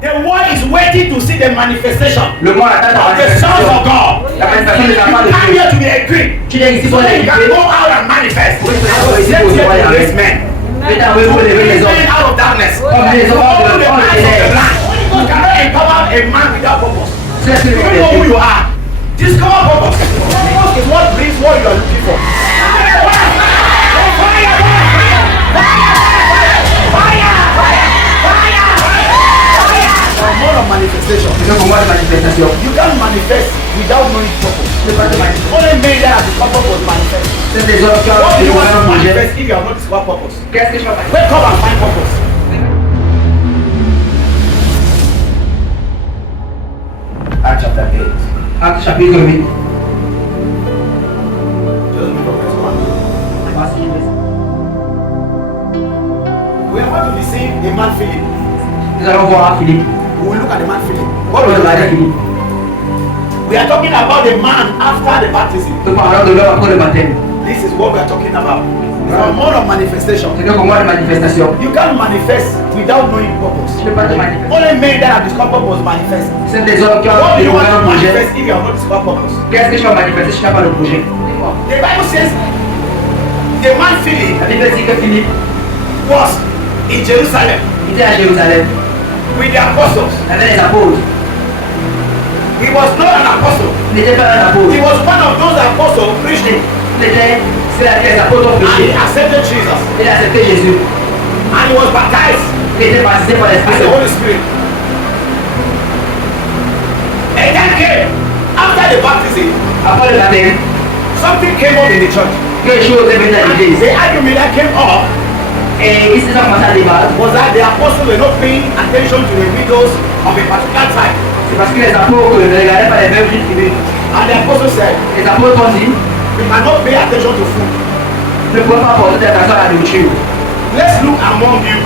The world is waiting to see the manifestation Le monde attend la of the sons manifestation. of God. La manifestation des enfants de You come Dieu. here to be equipped Tu viens ici so pour that you les can équiper. go out and manifest. Oui, c'est ça, I was ici sent pour here voir to la raise men. Maintenant, oui, vous levez les Men hommes. out of darkness. Comme les To hommes open de the eyes of the l'ombre. blind. God cannot empower a man without purpose. C'est ce que You know who you are. Discover purpose. Purpose is what brings what you are looking for. More of manifestation. C'est pour moi de manifestation. You can't manifest without knowing purpose. C'est pas de manifestation. Only men that have discovered purpose manifest. C'est des hommes qui ont What do you want un to projet. manifest if you have not discovered purpose? Qu'est-ce que je peux faire? Wake up and find purpose. Acts chapter 8. Acte chapitre 8. Just read from verse 1. Verset 1. We are going to be seeing the man Philip. Nous allons voir Philippe. We will look at the man Philip. What What was was the the Philippe? We are talking about the man after the baptism. Nous parlons de l'homme après le baptême. This is what we are talking about. It's a more of manifestation. C'est donc pour moi de manifestation. You can't manifest without knowing purpose. Je ne peux pas de manifestation. Only men that have discovered purpose manifest. C'est des hommes qui ont What do you want découvert to un projet. manifest if you have not discovered purpose? Qu'est-ce que je peux manifester si je n'ai pas de projet? The Bible says the man Philip La Bible dit que Philippe was in Jerusalem était à Jérusalem with the apostles. avec les apôtres. He was not an apostle. Il n'était pas un apôtre. He was one of those apostles preaching Il était, c'est là que les apôtres ont and he prêché. accepted Jesus Il a accepté Jésus. and he was baptized Il était baptisé par by l'Esprit the Saint. Holy Spirit. And then came after the baptism, Après le baptême, something came up in the church. quelque chose est venu à And l'église. the argument that came up Et ils se sont commencé à débattre. was that the apostles were not paying attention to the widows of a particular tribe. C'est parce que les apôtres ne regardaient pas les mêmes tribus. And the apostle said, Les apôtres ont dit, we cannot pay attention to food. ne pouvons pas porter attention à la nourriture. Let's look among you.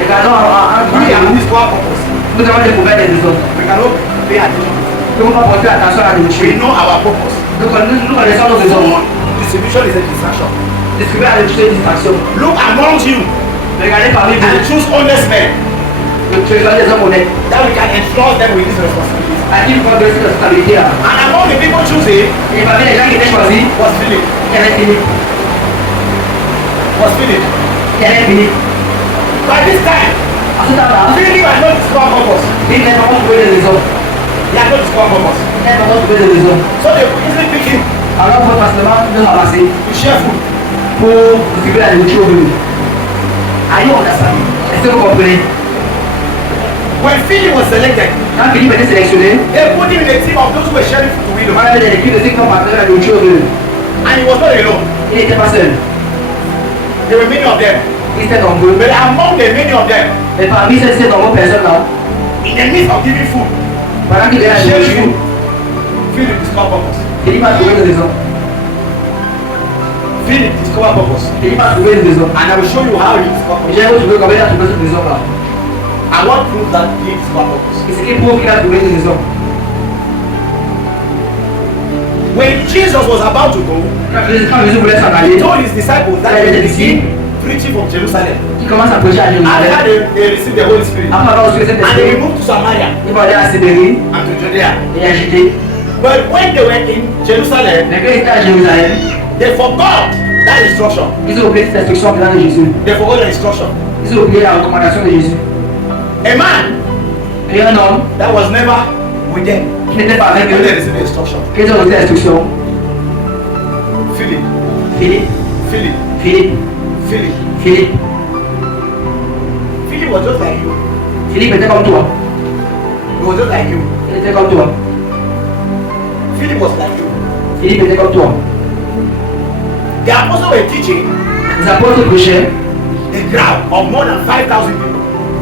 Regardons en We have nous. this one purpose. Nous avons découvert des autres. We cannot pay attention to food. Nous ne pouvons pas porter attention à la We nourriture. know our purpose. Nous connaissons nos besoins. Distribution is a distraction. Distribuer la nourriture est une distraction. Look among you Regardez parmi and vous. choose honest men Choisissez des hommes honnêtes. that we can entrust them with this responsibility. À qui nous pouvons donner cette responsabilité-là. And among the people choosing Et parmi les gens qui étaient choisis, was Philip. il y avait Philippe. Was Philip. Il y avait Philippe. By this time, À ce temps-là, Philip had not discovered purpose. il n'a pas trouvé des raisons. He had not discovered purpose. Il n'a pas trouvé des raisons. So they could easily pick him Alors, il faut facilement le ramasser to share food. pour distribuer la nourriture aux venus. Are you understanding? Est-ce que vous comprenez? When Philip was selected, Quand Philippe était sélectionné, they put him in a team of those who were sharing food to on widows. avait des équipes de ceux qui ont partagé la nourriture aux venus. And he was not alone. Il n'était pas seul. There were many of them. Il était nombreux. But among the many of them, Et parmi ces nombreuses personnes-là, in the midst of giving food, pendant qu'il était à la sharing nourriture, food, Philip discovered purpose. Philippe a trouvé des raisons. Philip discovered purpose. Philippe a trouvé des raisons. And I will show you how he discovered Et purpose. j'ai retrouvé combien il a trouvé cette raison-là. I want proof that he discovered purpose. Et ce qui prouve qu'il a trouvé des raisons. When Jesus was about to go, Quand Jésus voulait s'en he aller, told his disciples that they would begin preaching from Jerusalem. il commence à prêcher à After Jérusalem. they received the Holy Spirit. Après avoir reçu cet And they esprit, moved to Samaria il va aller à Sibérie and to Judea. et à Judée. But when they were in Jerusalem, Mais quand il était à Jérusalem, they forgot that instruction. ils ont oublié cette instruction venant de Jésus. They forgot the instruction. Ils ont oublié la recommandation de Jésus. A man Et un homme that was never with them qui n'était pas avec when they eux, received the instruction. qui ont reçu l'instruction, Philip, Philippe, Philip, Philippe, Philip. Philippe. Philip was just like you. Philippe était comme toi. He was just like you. Il était comme toi. Philip was like you. Philippe était comme toi. The apostles were teaching Les apôtres prêchaient a crowd of more than 5,000 people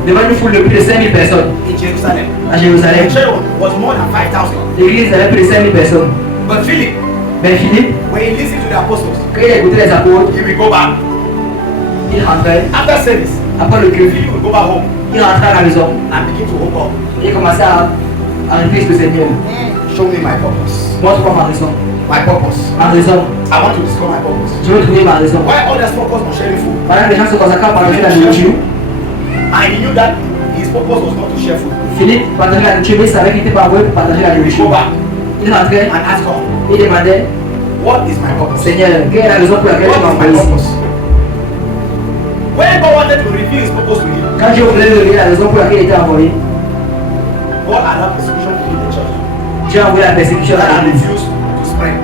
devant une foule de plus de 5000 personnes in Jerusalem. à The Jérusalem. church was more than 5,000. L'église avait plus de 5000 personnes. But Philip, Mais Philippe, when he listened to the apostles, quand il a écouté les apôtres, he will go back. il rentrait. After service, Après le culte, Philip will go back home il rentrait à la maison. and begin to hope up. Il commençait à réfléchir le Seigneur. Show me my purpose. Montre-moi ma raison. My purpose. Ma raison. I want to discover my purpose. Je veux trouver ma raison. Why others focus on sharing food? Pendant que les gens se consacrent à partager la nourriture, And he knew that his his purpose was not to share food. Philippe partageait la nourriture, mais il savait qu'il n'était pas vrai pour partager la Go nourriture. back Il rentrait, and ask God, il demandait, what is my purpose? Seigneur, quelle est la raison pour laquelle tu m'as What is my envoyé ici? purpose? When God wanted to reveal his purpose to him, Quand Dieu voulait révéler la raison pour laquelle il était envoyé, God allowed persecution to hit the church. Dieu a envoyé la persécution That à I l'église. refused to spread.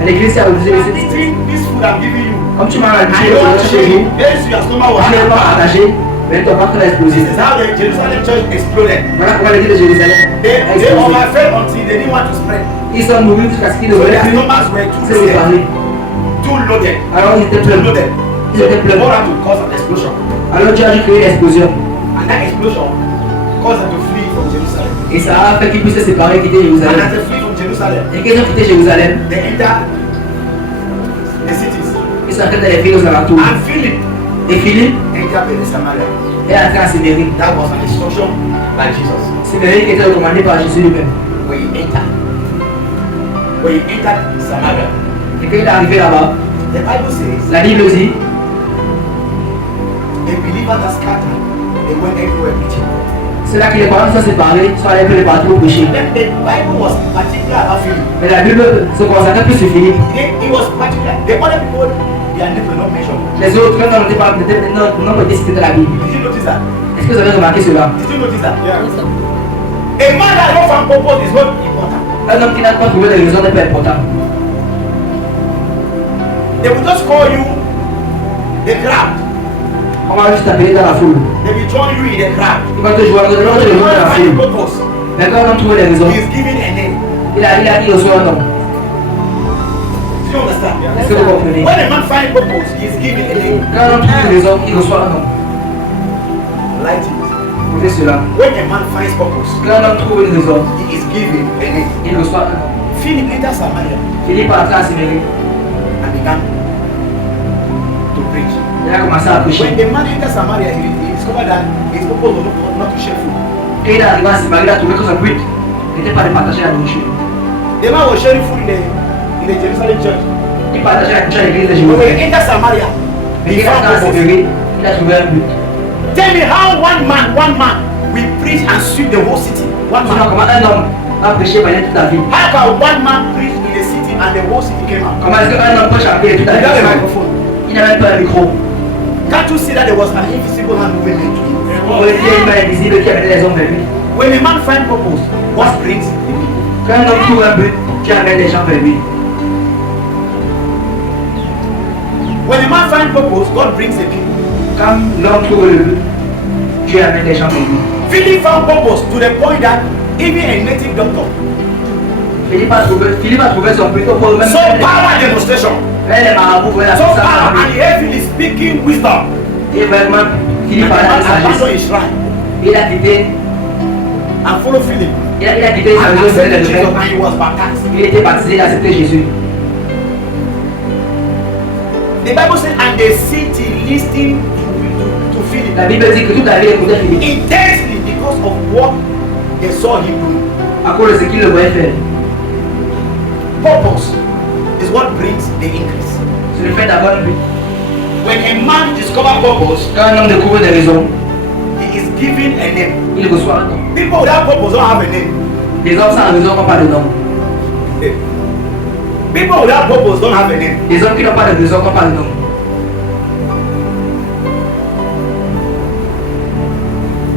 Et l'église a refusé You de are eating this food I'm giving you. Comme tu m'as I habitué don't de want to chaque share jour, it. Yes, your stomach was tu n'es pas bad. partagé, mais ton ventre a explosé. This is how the Jerusalem church exploded. Voilà pourquoi l'église de Jérusalem They a explosé. overfed until they didn't want to spread. Ils sont mourus jusqu'à ce qu'ils ne So voulaient their plus stomachs were too se séparer. too loaded. Alors ils étaient Too pleins. loaded. Ils So étaient pleins. God had to cause an explosion. Alors Dieu a dû créer l'explosion. And that explosion caused them to flee from Jerusalem. Et ça a fait qu'ils puissent se séparer et quitter And Jérusalem. as they flee from Jerusalem, Et qu'ils ont quitté Jérusalem, they enter the cities. ils sont entrés dans les villes aux alentours. And Philip Et Philippe entered the Samaria. est entré à Sémérie. That was an instruction by Jesus. Sémérie qui était recommandé par Jésus lui-même. When he entered Samaria, Et quand il est arrivé là-bas, the Bible says la Bible dit, the believers that scattered, they went everywhere preaching. c'est là que les parents sont séparés, sont allés un peu partout prêcher. Then the Bible was particular about Philip. Mais la Bible se concentrait plus sur Philippe. It was particular. The other people, their names were not mentioned. Les autres, quand on n'était pas cités dans la Bible. Did you notice that? Est-ce que vous avez remarqué cela? Did you notice that? Yeah. A man that don't find purpose is not important. Un homme qui n'a pas trouvé de raison n'est pas important. They will just call you the crowd. On va juste t'appeler dans la foule. They will join you in the crowd. Il va te jouer dans If la you want to find foule. purpose, Mais quand on a trouvé les raisons, he is giving a name. il reçoit un nom. Do you understand? Est-ce que vous comprenez? When a man finds purpose, he is giving a name. Quand on trouve les raisons, il reçoit un nom. Light it. Écoutez cela. When a man finds purpose, Quand on trouve une raison, he is giving a name. il reçoit un nom. Philip entered Samaria Philippe a entré à Sémérie. and began to preach. Il a commencé à When prêcher. the man entered Samaria, he discovered that his purpose was not to share food. Quand il est arrivé à Sémérie, il a trouvé que son but n'était pas de partager la nourriture. The man was sharing food in the Jerusalem church. Il partageait la nourriture à l'église de But when Jérusalem. he entered Samaria, Mais he il est found entré à purpose. Sémérie, il a trouvé un but. Tell me how one man will preach and sweep the whole city. One Sinon, man. comment un homme a prêché pendant toute la vie? How can one man preach in the city and the whole city came out? Comment est-ce qu'un homme peut chanter toute la Without a vie? microphone. Il n'a même pas un micro. Can't you see that there was an invisible hand moving into him? On voit qu'il y a une main invisible qui amène les hommes vers lui. When a man finds purpose, what brings the people? Quand un homme trouve un but, qui amène les gens vers lui. When a man finds purpose, God brings the people. Quand l'homme trouve le but, Dieu amène les gens vers lui. Philip found purpose to the point that even a native doctor Philippe a trouvé son but au point où même saw power demonstration. les marabouts voulaient la Saw puissance power de and he heard Philip speaking wisdom. Et vraiment, And the Philippe man a la abandoned sagesse. his shrine Il a quitté, and followed Philip. il a quitté sa And maison, accepted de Jesus nouvelles. and he was baptized. Il était baptisé, il a accepté Jésus. The Bible says, and the city listened to Philip La Bible dit que toute la ville écoutait Philippe intensely because of what they saw him doing. à cause de ce qu'il le voyait faire. Purpose is what brings the increase. C'est le fait d'avoir un but. When a man discovers purpose, Quand un homme découvre des raisons, he is given a name. il reçoit un nom. People without purpose don't have a name. Les hommes sans raison n'ont pas de nom. People without purpose don't have a name. Les hommes qui n'ont pas de raison n'ont pas de nom.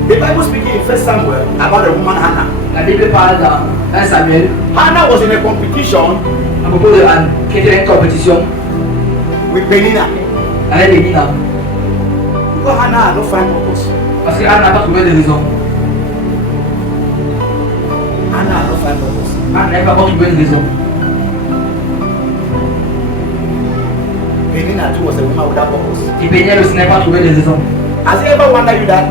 The Bible speaking in 1 Samuel about the woman Hannah. La Bible parle dans 1 Samuel Hannah was in a competition à propos de Anne, qui était dans une compétition with Penina. avec les Nina. Because Hannah had no find purpose. Parce qu'Anne n'a pas trouvé de raison. Hannah had no find purpose. Anne n'a pas trouvé de raison. Penina too was a woman without purpose. Et Péniel aussi n'a pas trouvé de raison. Has it ever wondered you that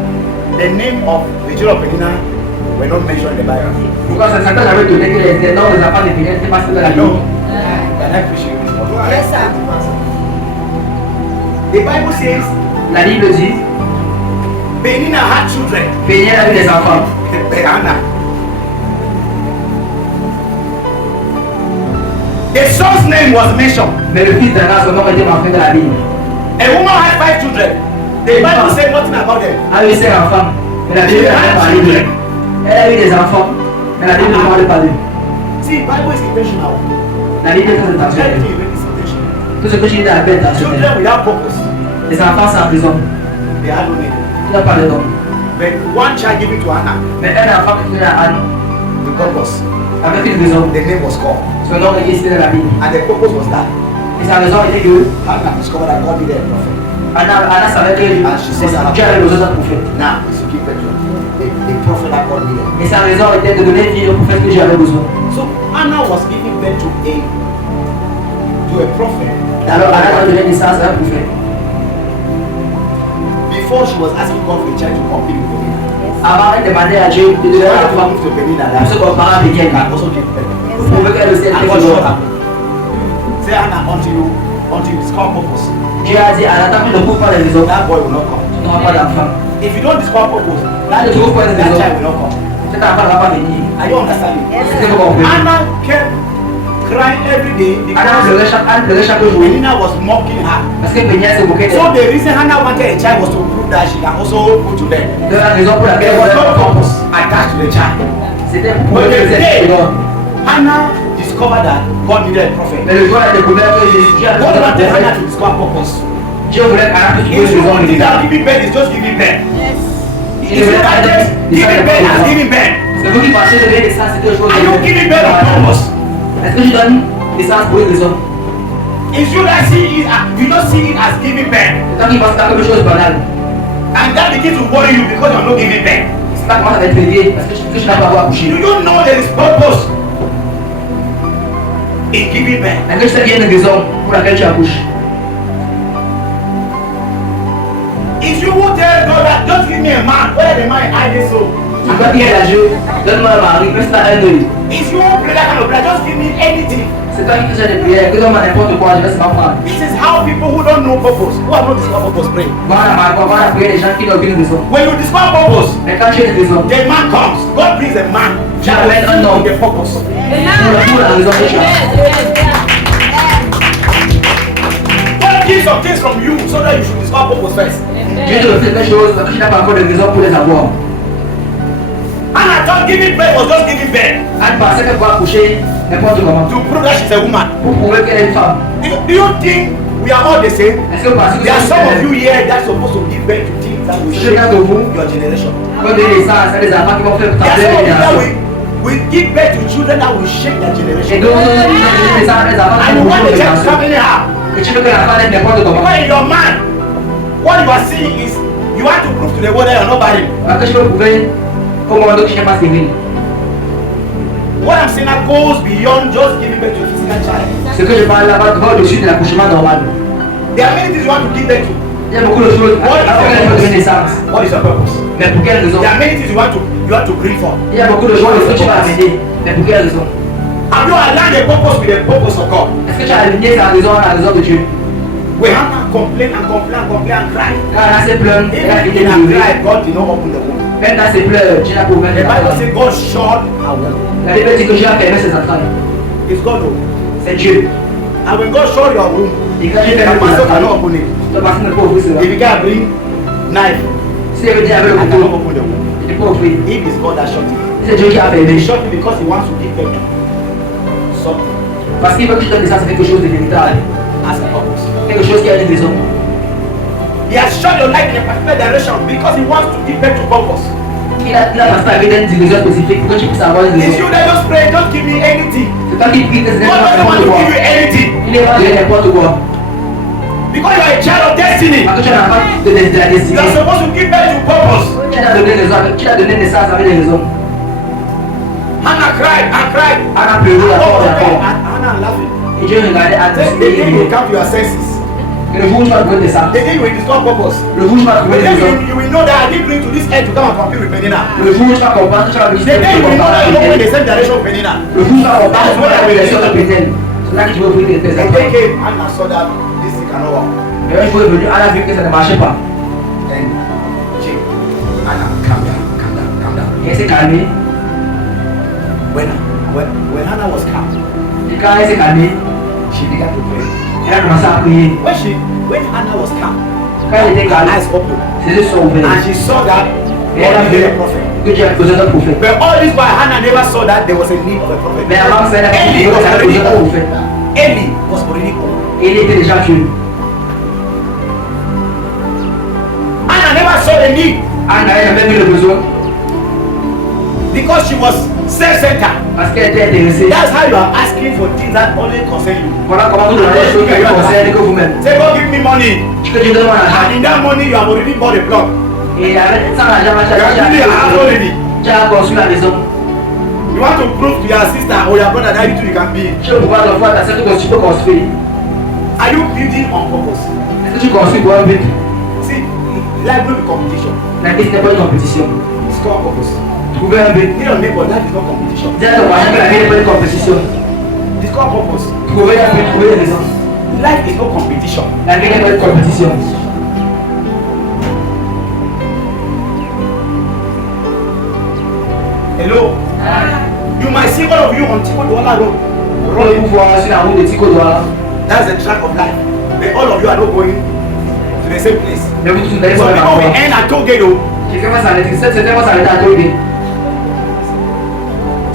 the name of the children of Penina were not mentioned in the Bible? Pourquoi ça s'attend j'avais donné que les noms des enfants de Péniel n'étaient pas cités dans la No. Bible? Can I preach you this morning? Yes, sir. The Bible says La Bible dit Penina had children. Péniel a eu des enfants. But Hannah. The son's name was mentioned. Mais le fils d'Anna, son nom était mentionné dans la Bible. A woman had 5 children. The Bible said nothing about them. A eu 5 enfants. Mais la Bible n'a pas parlé d'eux. Elle a eu des enfants, mais la Bible ne parle pas d'eux. See, Bible is intentional. La Bible est très intentionnelle. Everything is intentional. Tout ce que je dis dans la Bible est intentionnel. Children without purpose, Les enfants sans raison, they had no name. ils n'ont pas de nom. But one child given to Hannah Mais un enfant qui est à Anne, with purpose, avec une raison, the name was called. son nom est ici dans la Bible. And the purpose was that Et sa raison était que Hannah discovered that God needed a prophet. Anna savait que Dieu avait besoin d'un prophète. Now, it's to give birth to a prophet that God needed. Et sa raison était de donner vie au prophète que Dieu avait besoin. So Hannah was giving birth to a prophet. Alors Anna a donné naissance à un prophète. Before she was asking God for a child to compete with Penina. Avant, elle demandait à Dieu de donner un enfant to Penina pour se comparer avec elle. can also give birth. Pour prouver qu'elle aussi And était God showed bonne. her. Say Hannah, until you discover purpose, Dieu a dit, à l'attente, ne trouve pas les raisons, that boy will not come. tu n'auras pas d'enfant. If you don't discover purpose, Là, ne trouve pas les that raisons, child will not come. cet enfant ne va pas venir. Are you understanding? Est-ce que vous comprenez? Hannah kept crying every day Anna because pleurait chaque jour Penina was mocking her. parce que Péniel se moquait So d'elle. the reason Hannah wanted a child was to prove that she can also go to bed. De la raison pour laquelle There was elle no voulait un enfant. purpose attached to the child. C'était pour But prouver the que c'était day bon. Hannah discovered that God needed a prophet, Mais le jour où elle a découvert que Dieu avait God besoin d'un wanted Hannah prophète, to discover purpose. Dieu voulait qu'Anna puisse trouver If les you raisons think that médicales. giving birth is just giving birth, Il if you voulait that qu'elle just giving birth as giving birth, Est-ce que vous qui pensez de donner naissance, c'est quelque chose are you giving birth on purpose? Est-ce que tu donnes naissance pour une raison? If you that see it, you don't see it as giving birth, C'est toi qui penses à quelque chose de banal. and that begins to worry you because you're not giving birth. C'est pas comment ça va être réveillé parce que tu n'as pas avoir accouché. Do you know there is purpose in giving birth? Est-ce que tu sais qu'il y a une raison pour laquelle tu accouches? If you will tell God that just give me a man, whether the man is hiding so. Tu peux dire à Dieu, donne-moi un mari, même si tu as un œil. If you won't pray that kind of prayer, just give me anything. C'est toi qui fais des prières, que donne-moi n'importe quoi, je vais s'en prendre. This is how people who don't know purpose, who have not discovered purpose, pray. Voilà, prier les gens qui n'ont aucune raison. When you discover purpose, Mais quand tu as une raison, the man comes. God brings a man. tu amènes un homme The purpose. pour la raison que tu as. God gives some things from you so that you should discover purpose first. Dieu te fait quelque chose parce que tu n'as pas encore de raison pour les avoir. And I thought giving birth was just giving birth Anne pensait qu'elle pouvait accoucher n'importe comment to prove that she's a woman. pour prouver qu'elle est une femme. Do you think we are all the same? Est-ce que vous pensez que There are some of you c'est here that's supposed to give birth to things that will shape chacun de vous your generation. comme des naissances, c'est des enfants qui vont faire There are tenter some les of you that générations. will give birth to children that will shape their Et generation. donc, des enfants And qui you vont want faire the des church to générations. come anyhow. Et tu veux que l'enfant aille n'importe comment. Because in your mind, what you are seeing is you want to prove to the world that you're not barren. Parce que je peux prouver comment on doit que je n'ai pas stérile. What I'm saying that goes beyond just giving birth to a physical child. Ce que je parle là-bas va au-dessus de l'accouchement normal. There are many things you want to give birth to. Il y a beaucoup de choses What is avant qu'elle your donne purpose? naissance. What is your purpose? Mais pour quelle raison? There are many things you want to bring forth. Il y a beaucoup de choses que tu vas amener. Mais pour quelle raison? Have you aligned the purpose with the purpose of God? Est-ce que tu as aligné sa raison à la raison de Dieu? We have to complain and complain and complain and cry. Quand elle a ses pleurs, elle a Even fini in de her pleurer. cry, God did not open the womb. Même dans ses pleurs, Dieu n'a pas ouvert The les Bible entrailles. says God shut her womb. La Bible dit que Dieu a fermé ses entrailles. It's God. Oh. C'est Dieu. And when God shut your womb, Et quand Dieu the ferme tes pastor entrailles, cannot open it. ton pasteur ne peut pas ouvrir cela. If you can bring knife, Si elle veut dire avec le I cannot couteau, open the womb. il ne peut pas ouvrir. If it's God that shut it, C'est Dieu qui a he fermé. shut it because he wants to give birth to something Parce qu'il veut que tu donnes naissance à quelque chose de véritable. as a purpose. Quelque chose qui a une raison. He has shut your life in a particular direction because he wants to give birth to purpose. Il a passé avec une direction spécifique pour que tu puisses avoir une It's raison. you that just pray, just give me anything. C'est toi qui pries que c'est God doesn't want n'importe to quoi. give you anything Il est pas de n'importe quoi. because you are a child of destiny. Parce que tu as un enfant de la You destinée. are supposed to give birth to purpose. Tu as donné naissance avec des raisons. Hannah cried and cried. Anna pleuré God encore was et there encore. and Hannah laughing. Et Dieu regardait Anne The day you come to your senses, Et le jour où tu vas trouver naissance, the day you will discover purpose, le jour où tu vas the trouver day raison, you will know that I didn't bring to this earth to come and compete with Penina. le jour où tu vas comprendre que tu vas The visiter day you will know that you don't go in the le same direction of Penina. jour où tu vas comprendre que tu vas la direction de Pétel. C'est là que tu vas ouvrir tes The day entrailles. came, Hannah saw that this thing cannot work. Et un jour est venu, Anne a vu que ça ne marchait pas. And she, Hannah, calm down, calm down, calm down. Et elle s'est calmée. When Hannah was calm, Et quand elle s'est calmée, she began to pray. elle a commencé à prier. When Hannah was calm, Quand elle était her calme, eyes opened, ses yeux sont ouverts. and she saw that Et elle a needed fait a prophet. que Dieu a besoin d'un prophète. But all this while Hannah never saw that there was a need of a prophet. Mais avant ça, elle a Eli besoin was already d'un old. prophète. Eli was already old. Et il était déjà vieux. Hannah never saw a need Anna, elle a même eu le besoin because she was self-centered. parce qu'elle était intéressée. That's how you are asking for things that only concern you. Voilà comment vous demandez des choses qui vous concernent que vous-même. Say, God, give me money. Que Dieu donne mon argent. And in that money, you have already bought a block. Et avec sans l'argent, You are building a house already. tu as construit la maison. You want to prove to your sister or your brother that you can build. Tu veux pouvoir le faire, ta sœur, tu peux construire. Are you building on purpose? Est-ce que tu construis pour un but? See, life no be competition. La vie, ce n'est pas une compétition. It's called purpose. Trouver un but. Tell your neighbor, life is not competition. Dis à ton voisin que la vie n'est pas une compétition. It's called purpose. Trouver un but, trouver des raisons. Life is not competition. La vie n'est pas une compétition. Hello? You might see all of you on Tikodwala Road. Pour le pouvoir sur la route de Tico-Douala, That's the track of life. But all of you are not going to the same place. mais vous tous n'allez Some pas people will là-bas. end at toll gate. Oh. Quelqu'un va s'arrêter, certains vont s'arrêter à Tolgate.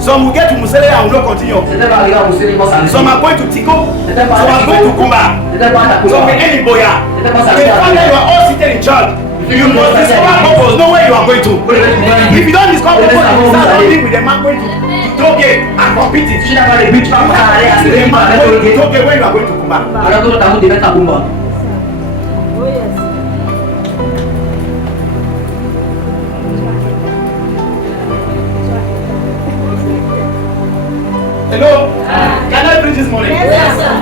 Some will get to Musele and will not continue. Certains vont arriver à Mousséli, ils vont s'arrêter. Some are going to Tiko. Certains vont Some are going to Kumba. Certains vont à Some will Takoua. end in Boya. Certains vont The s'arrêter à fact that you are all seated in church, you must discover purpose. Know where you are going to. If you don't discover purpose, you start running with the man going to toll gate and competing. Tu n'as pas de but, tu vas pas aller à ce The rythme man avec going to Tolgate. toll gate when you are going to Kumba. Alors que ta route devient à Kumba. Oh yes. Hello? Can I preach this morning? Yes, sir.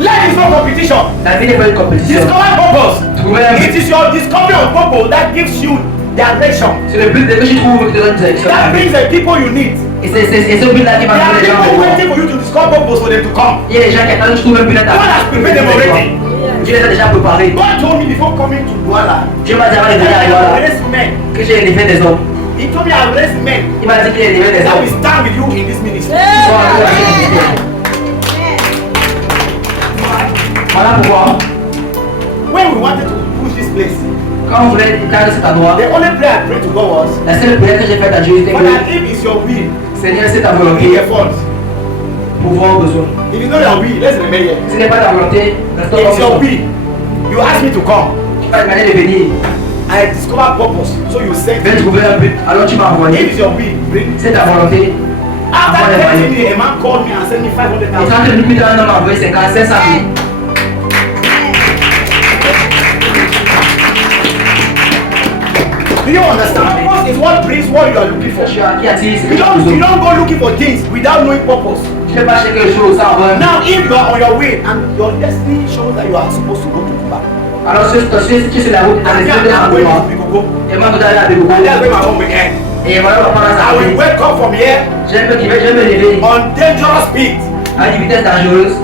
Life is no competition. La vie n'est pas une compétition. Discover purpose. Trouver un It but. is your discovery of purpose that gives you direction. C'est le but que tu trouves qui te donne direction. That brings the people you need. Et c'est ce but-là qui va There are donner les gens people au waiting for you to discover purpose for them to come. Il y a des gens qui attendent que tu trouves un but dans ta God has prepared them already. Dieu les a déjà préparés. God told me before coming to Douala Dieu m'a dit avant de venir à I Douala raised men. que j'ai élevé des hommes. He told me I raised men Il m'a dit qu'il a élevé des that will hommes. stand with you in this ministry. Ils sont en train de faire. Voilà pourquoi, When we wanted to push this place, quand on voulait garder cet endroit, the only prayer I prayed to God was, la seule prière que j'ai faite à Dieu était Father, que if it's your will, Seigneur, c'est ta give volonté the funds. pour voir besoin. If it's not your will, let's remain here. Si ce n'est pas ta volonté, restons If it's your comme will, you ask me to come. tu vas demander de venir. I discover purpose, so you send Viens me. trouver un but. Alors tu m'as If envoyé. it's your will, bring. C'est ta volonté. After Envoie les 30 moyens. minutes, a man called me and sent me Et 500,000. 30 minutes plus tard, un homme m'a envoyé 500 000. Do you understand? Purpose is what brings what you are looking for. Je suis qui attire ce que You tu as besoin. don't go looking for things without knowing purpose. Tu ne fais pas quelque chose sans avoir un but. Now, if you are on your way and your destiny shows that you are supposed to go to Cuba, Alors si tu es sur la route, and avec here deux I'm going endroits, to Bikogo, et moi je dois aller à Bégogo. and that's where my home will end. Et voilà pourquoi I ça will arrive. wake up from here Je vais me lever on dangerous speed. à une vitesse dangereuse.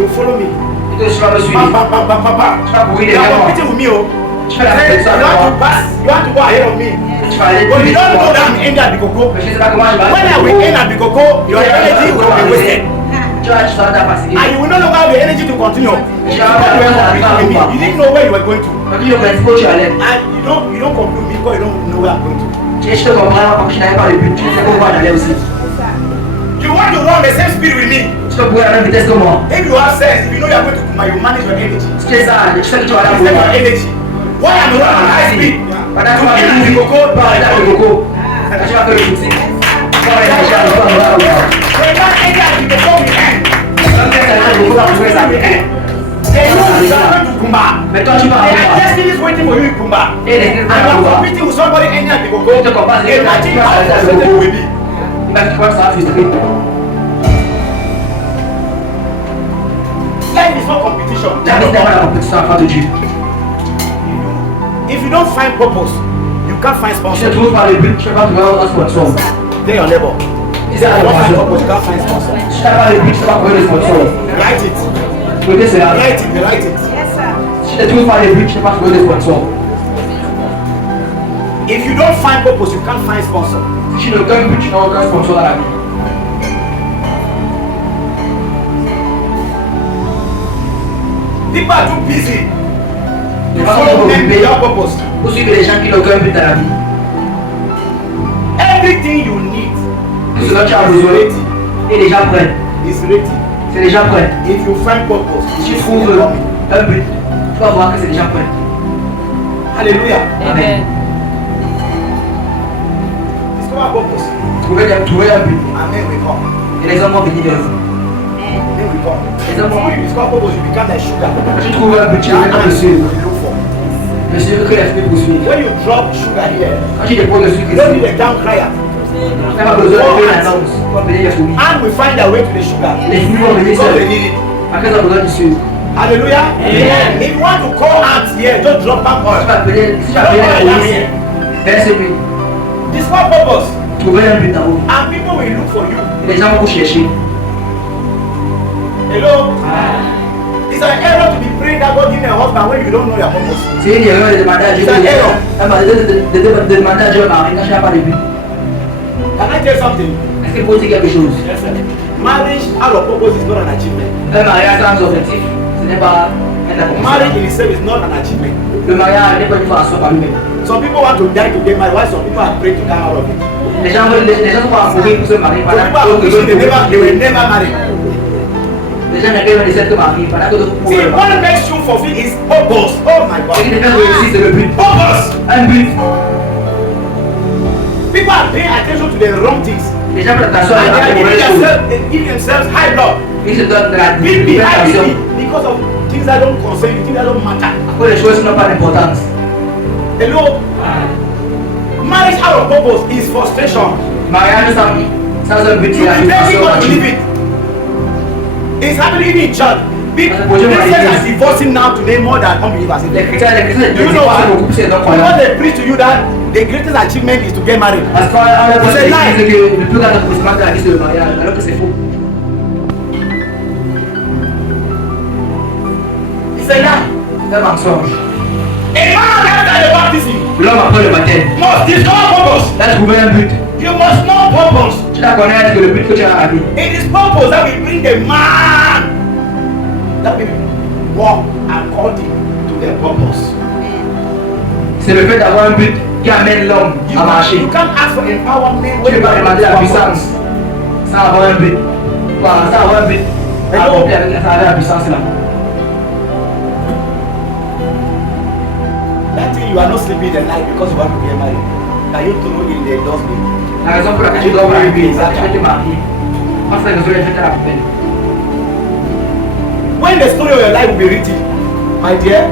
You follow me. Et que tu vas me Pam, suivre. pam, pam, pam, pam, pam. Tu vas courir You are derrière moi. competing with me, oh. Tu fais la Say, compétition you avec want to moi. pass, you want to go ahead of me. Tu vas aller But plus you vite don't que know moi. that I'm in there Bikogo. Mais je ne sais pas comment je vais When I will end at Bikogo, your energy will be wasted. Tu seras fatigué. And you will no longer have the energy to continue. Je You were competing with me. You didn't know where you were going to. Donc je me dis que tu allais. And you don't compete with me because you don't know where I'm going to. Je te comprends parce que je n'avais pas le but. Tu sais comment j'allais aussi. You want to run the same speed with me. Tu peux courir à la même vitesse que moi. If you have sense, if you know you are going to Kuma, you manage your energy. Si tu es ça, je sais que tu vas aller à Instead of Bégogo. energy. Why am I running on high speed? Pendant que tu vas To end at aller Bikogo, tu vas aller à Bégogo. Tu vas faire le footing. Tu vas aller à Bégogo. when that end at Bikogo will end. Quand tu es allé à Bégogo, tu vas trouver ça. Then you are going to Kuma. Mais toi tu vas à The Bégogo. destiny is waiting for you in Kuma. Et les And you are competing with somebody ending at Bikogo. Je te comprends, c'est Imagine que how tu vas frustrated you will be. tu vois ça frustré. Life is not competition. La vie n'est pas la compétition en face de Dieu. If you don't find purpose, you can't find Tu ne sponsor. trouves pas le but, tu ne peux pas trouver un sponsor. Tell your neighbor. Si If tu you don't find n'as purpose, you can't find sponsor. pas le but, tu ne peux pas trouver le sponsor. Write it. Notez cela. Write it. Write it. Yes, sir. Si tu ne trouves pas le but, tu ne peux pas trouver le sponsor. If you don't find purpose, you can't find sponsor. Si tu n'as aucun but, tu n'as aucun sponsor dans la vie. People are too busy. Les follow them without purpose. Vous suivez les gens qui n'ont aucun but dans la vie. Everything you need Tout ce dont tu as besoin et les gens prennent. is ready. C'est les gens prennent. If you find purpose, Si tu trouves un but, tu vas voir que c'est les gens prennent. Hallelujah. Amen. Discover purpose. Trouver un but. Amen will come. Et les hommes vont venir vers vous. Amen will come. Les hommes vont When you discover purpose, you become like sugar. Quand tu trouves un but, tu vas That's le what suivre. you look for. Le suivre que les fruits poursuivent. When you drop sugar here, Quand tu déposes le sucre you don't ici, need a down crier. tu n'as pas besoin de faire une annonce. Tu vas venir les fruits. And we find our way to the sugar. Les fruits vont venir Because they seuls. need it. À cause de besoin du sucre. Hallelujah. Amen. If you want to call out here, just drop palm Si tu oil. vas appeler la police, verse lui. Discover purpose. Trouver un but en haut. And people will look for you. Et les gens vont vous chercher. Hello? It's an error to be praying that God give me a husband when you don't know your purpose. C'est une erreur de demander à Dieu de demander à Dieu un mari quand tu n'as pas de but. Can I tell you something? Est-ce qu'il faut dire quelque chose? Yes, sir. Marriage out of purpose is not an achievement. Un mariage sans objectif, ce n'est pas un accomplissement. Marriage in itself is not an achievement. Le mariage n'est pas une façon par lui-même. Some people want to die to get married, while some people are praying to come out of it. Les gens vont mourir pour se marier Some pendant people are wishing they were never married. les gens n'arrivent à s'être mariés pendant que d'autres See, pourraient what makes you fulfill is purpose. Oh my Ce qui te God. fait réussir, c'est le but. Purpose. Un but. People are paying attention to the wrong things. Les gens prennent attention And à they are la giving mauvaise chose. themselves high blood. Ils se donnent de la BP, high attention BP, because of things that don't concern you, things that don't matter. pour les choses qui n'ont pas d'importance. Hello? Marriage out of purpose is frustration. Mariage sans un but, You c'est la be begging frustration God to leave continue. it. It's happening in church. Christians are divorcing now today more than unbelievers. Les chrétiens, Do you know why? beaucoup plus que les Because non-croyants. they preach to you that the greatest achievement is to get married. Parce qu'on a C'est pensé que le plus grand accomplissement de la vie, c'est le mariage, alors que c'est faux. It's a lie. C'est un mensonge. A man after the baptism L'homme après le baptême, must discover purpose. tu as trouvé un but. You must know purpose. Tu dois connaître que le but que tu as dans la vie. It is purpose that will bring the man that will walk according to their purpose. C'est le fait d'avoir un but qui amène l'homme à marcher. You can't ask for empowerment Tu ne when peux pas demander la have puissance sans avoir un but. Sans avoir un but, accompli avec la puissance là. that thing you are not sleeping the night because you want to get married. That you throw in the dustbin. La raison pour laquelle tu dois avoir un but, c'est que tu veux te marier. Parce que la raison est faite à la poubelle. When the story of your life will be written, my dear,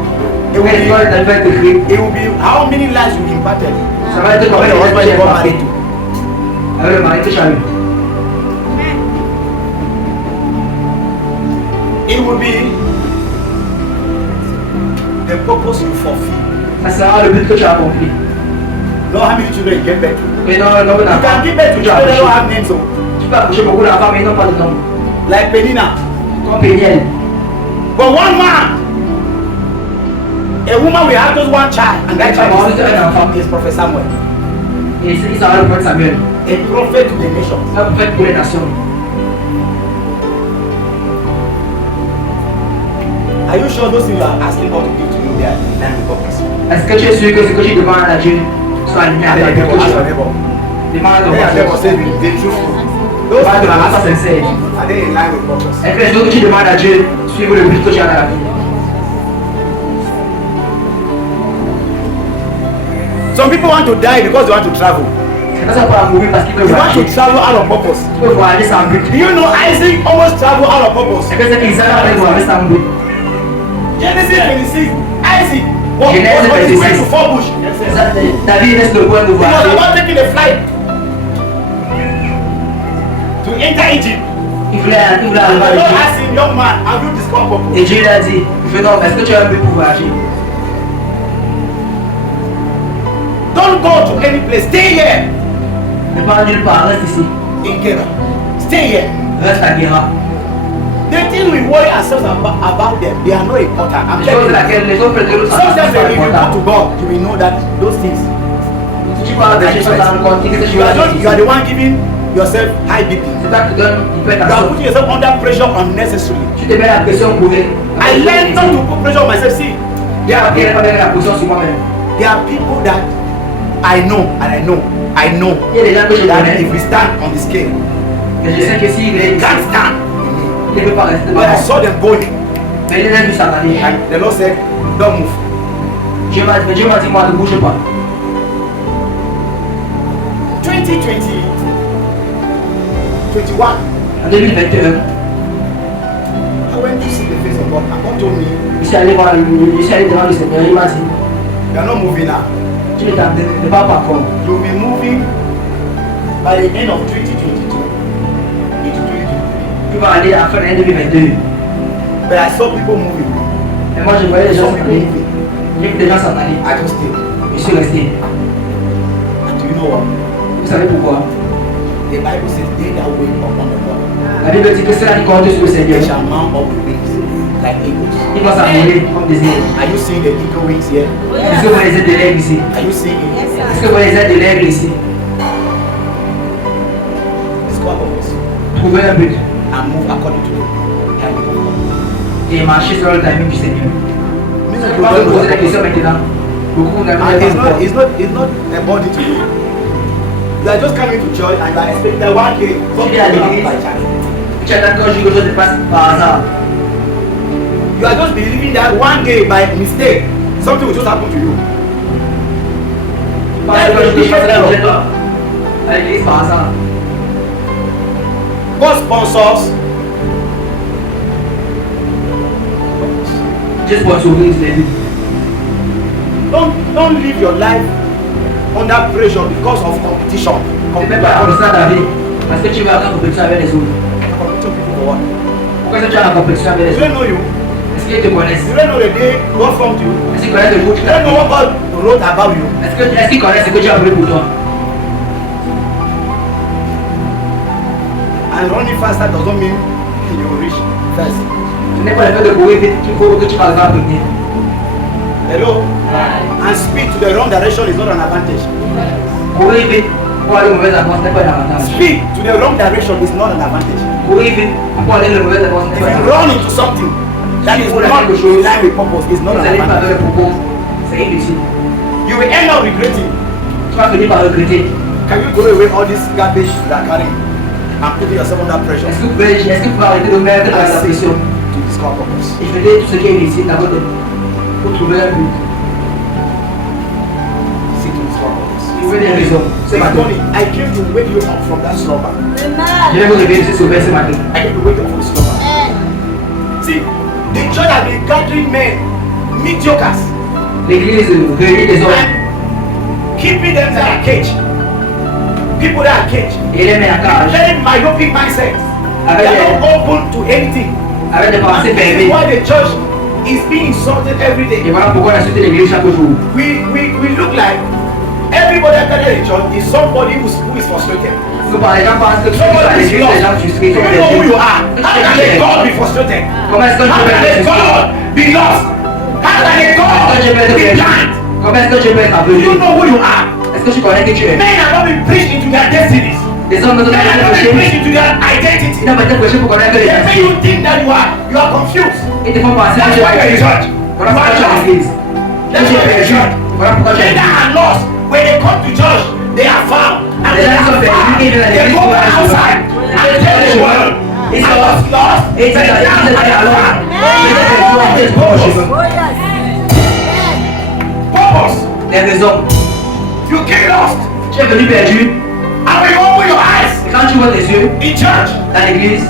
it will Quand l'histoire be, de ta vie va être écrite, it will be how many lives you impacted. ça va être comme When your husband tu got married to. avec le mari que tu as eu. It will be the purpose you fulfill. Ça sera le but que tu as accompli. Not how many children you get back to. Mais non, non, You can give birth to children that don't have names. So. Tu peux accoucher beaucoup d'enfants, mais ils n'ont pas de nom. Like Penina. Comme Péniel. But one man, a woman will have just one child, and that child is Prophet Samuel, Et ils sont le prophète Samuel. a prophet to the nations. C'est un prophète pour les nations. Are you sure those things you are asking God to give to you, they are in line with purpose? Est-ce que tu es sûr que ce que tu demandes à Dieu soit aligné Then avec your le neighbor, ask your que neighbor. demande à ton Then your neighbor prophète? says, be truthful. Those Demande things de you are manière asking, sincère. are they in line with purpose? Est-ce que les choses que tu demandes à Dieu suivent le but que tu as dans la vie? Some people want to die because they want to travel. C'est pas ça pour mourir parce qu'ils veulent They want to voyager. travel out of purpose. Ils veulent voyager sans but. Do you know Isaac almost traveled out of purpose? C'est que c'est qu'ils allaient voyager sans but. Genesis 26, Isaac was Genesis on his way 26. to Forbush. David laisse le point de He was voyager. about taking a flight to enter Egypt. Il voulait And the aller Lord voyager. asked him, young man, have you discovered purpose? Et Dieu lui a dit, non, est-ce que tu as un but pour voyager? Don't go to any place. Stay here Ne pas nulle part, reste ici. in Gera. Stay here. Reste à Guéra. The things we worry ourselves about them, they are not important. I'm Les telling choses you. laquelle les autres peuvent Sometimes if you go to God, you will know that those things. Si tu parles de Dieu, tu vas te rendre compte que tu You are, vas not, you are the one giving yourself high BP. C'est toi qui donnes You are putting yourself under pressure unnecessarily. Tu te mets la pression pour I learned not to put pressure on myself. See, There are people that I know that if we stand on the scale, they can't stand. But I saw them going. And the Lord said, don't move. Dieu m'a dit, moi, ne bouge pas. 21. En 2021, I went to see the face of God. And God told me, je suis allé devant le Seigneur, il m'a dit, you are not moving now. tu ne pas encore. You'll be moving by the end of 2022 into 2023. Tu vas aller à la fin de l'année 2022. But I saw people moving. Et moi, je voyais les gens Some s'en people aller. moving. J'ai vu des gens s'en aller. I just stayed. Je suis resté. And do you know what? Vous savez pourquoi? The Bible says, they that wait upon the Lord, La Bible dit que ceux-là qui comptent sur le Seigneur, they shall mount up with wings like eagles. ils vont s'envoler comme des ailes. Are you seeing the eagle wings here? Est-ce que vous voyez les ailes de l'aigle ici? Are you seeing it? Est-ce que vous voyez les ailes de l'aigle ici? Discover purpose Trouver un but and move according to the timing of God. et marcher selon le timing du Seigneur. Many Je people vais vous don't know poser la that. question maintenant. Beaucoup n'avez And pas encore. it's not a body to you. You are just coming to church and you are expecting that one day something will happen by chance. Tu attends qu'un jour quelque chose se passe par hasard. You are just believing that one day by mistake something will just happen to you. Parce que je te passe la prochaine fois à l'église par hasard. God sponsors. Juste pour sauver les vies. Don't live your life under pressure because of competition. C'est même pas comme ça ta vie. Parce que tu vas avoir une compétition avec les autres. Competition people for what? Pourquoi est-ce que tu as la compétition avec les You autres? don't know you. Est-ce qu'ils te connaissent? You don't know the day God formed you. Est-ce qu'ils connaissent le jour où tu You t'as don't know what God wrote about you. Est-ce qu'ils connaissent ce que tu as voulu pour toi? And running faster doesn't mean you will reach first. Ce n'est pas le fait de courir vite qu'il faut que tu vas en premier. Hello? And speed to the wrong direction is not an advantage. Courir vite pour aller au mauvais endroit, ce n'est pas un avantage. Speed to the wrong direction is not an advantage. Courir vite pour aller au mauvais endroit, ce If n'est pas un you avantage. run into something that is not in line with purpose, it's not Vous an allez pas advantage. avec le propos, c'est inutile. You will end up regretting. Tu vas finir par regretter. Can you throw away all this garbage you are carrying and putting yourself under pressure Est-ce que vous pouvez arrêter de mettre dans la pression to discover purpose? et faisait tout ce qui est inutile dans votre pour trouver un but? Seek to discover purpose. Trouver des raisons. Ce This matin, morning, I came to wake you up from that slumber. je vais vous réveiller ce sauver ce matin. I came to wake you up from the slumber. See, the church has been gathering men, mediocres, L'église réunit des hommes and keeping them in a cage. People that are caged. et les met à cage Very myopic mindset. They are not open to anything. avec des pensées And this is fermées. why the church is being insulted every Et day. voilà pourquoi on a insulté l'église chaque jour. We look like everybody gathered in church is somebody who is frustrated. Nous, par les gens pensent que tu es à Somebody is l'église, les gens lost. frustrés, You sont don't know who you perdus. are. How can a God be frustrated? Comment est-ce que How je peux can a être frustré? God be lost? How can a God Est-ce que je peux être be perdu? blind? Comment est-ce que je peux être You aveuglé? don't know who you are. Est-ce que tu connais qui tu es? Men are not being preached into their destinies. Les hommes ne sont Men pas are not being prêchés. preached into their identity. Ils n'ont pas été prêchés pour connaître They les make identités. you think that you are confused. Ils te font penser que That's tu why you're in es church. voilà pourquoi tu es à l'église. That's why you're in church. Voilà pourquoi tu es à Men that l'église. are lost, when they come to church, they are found. And Les they gens are sont perdus, found. ils viennent à They l'église go pour back aller au outside chemin. and tell the world, I was lost, Et but c'est now I am found. Purpose. les raisons. You get lost. Tu es venu perdu. And when you open your eyes Et quand tu vois tes yeux in church, dans l'église,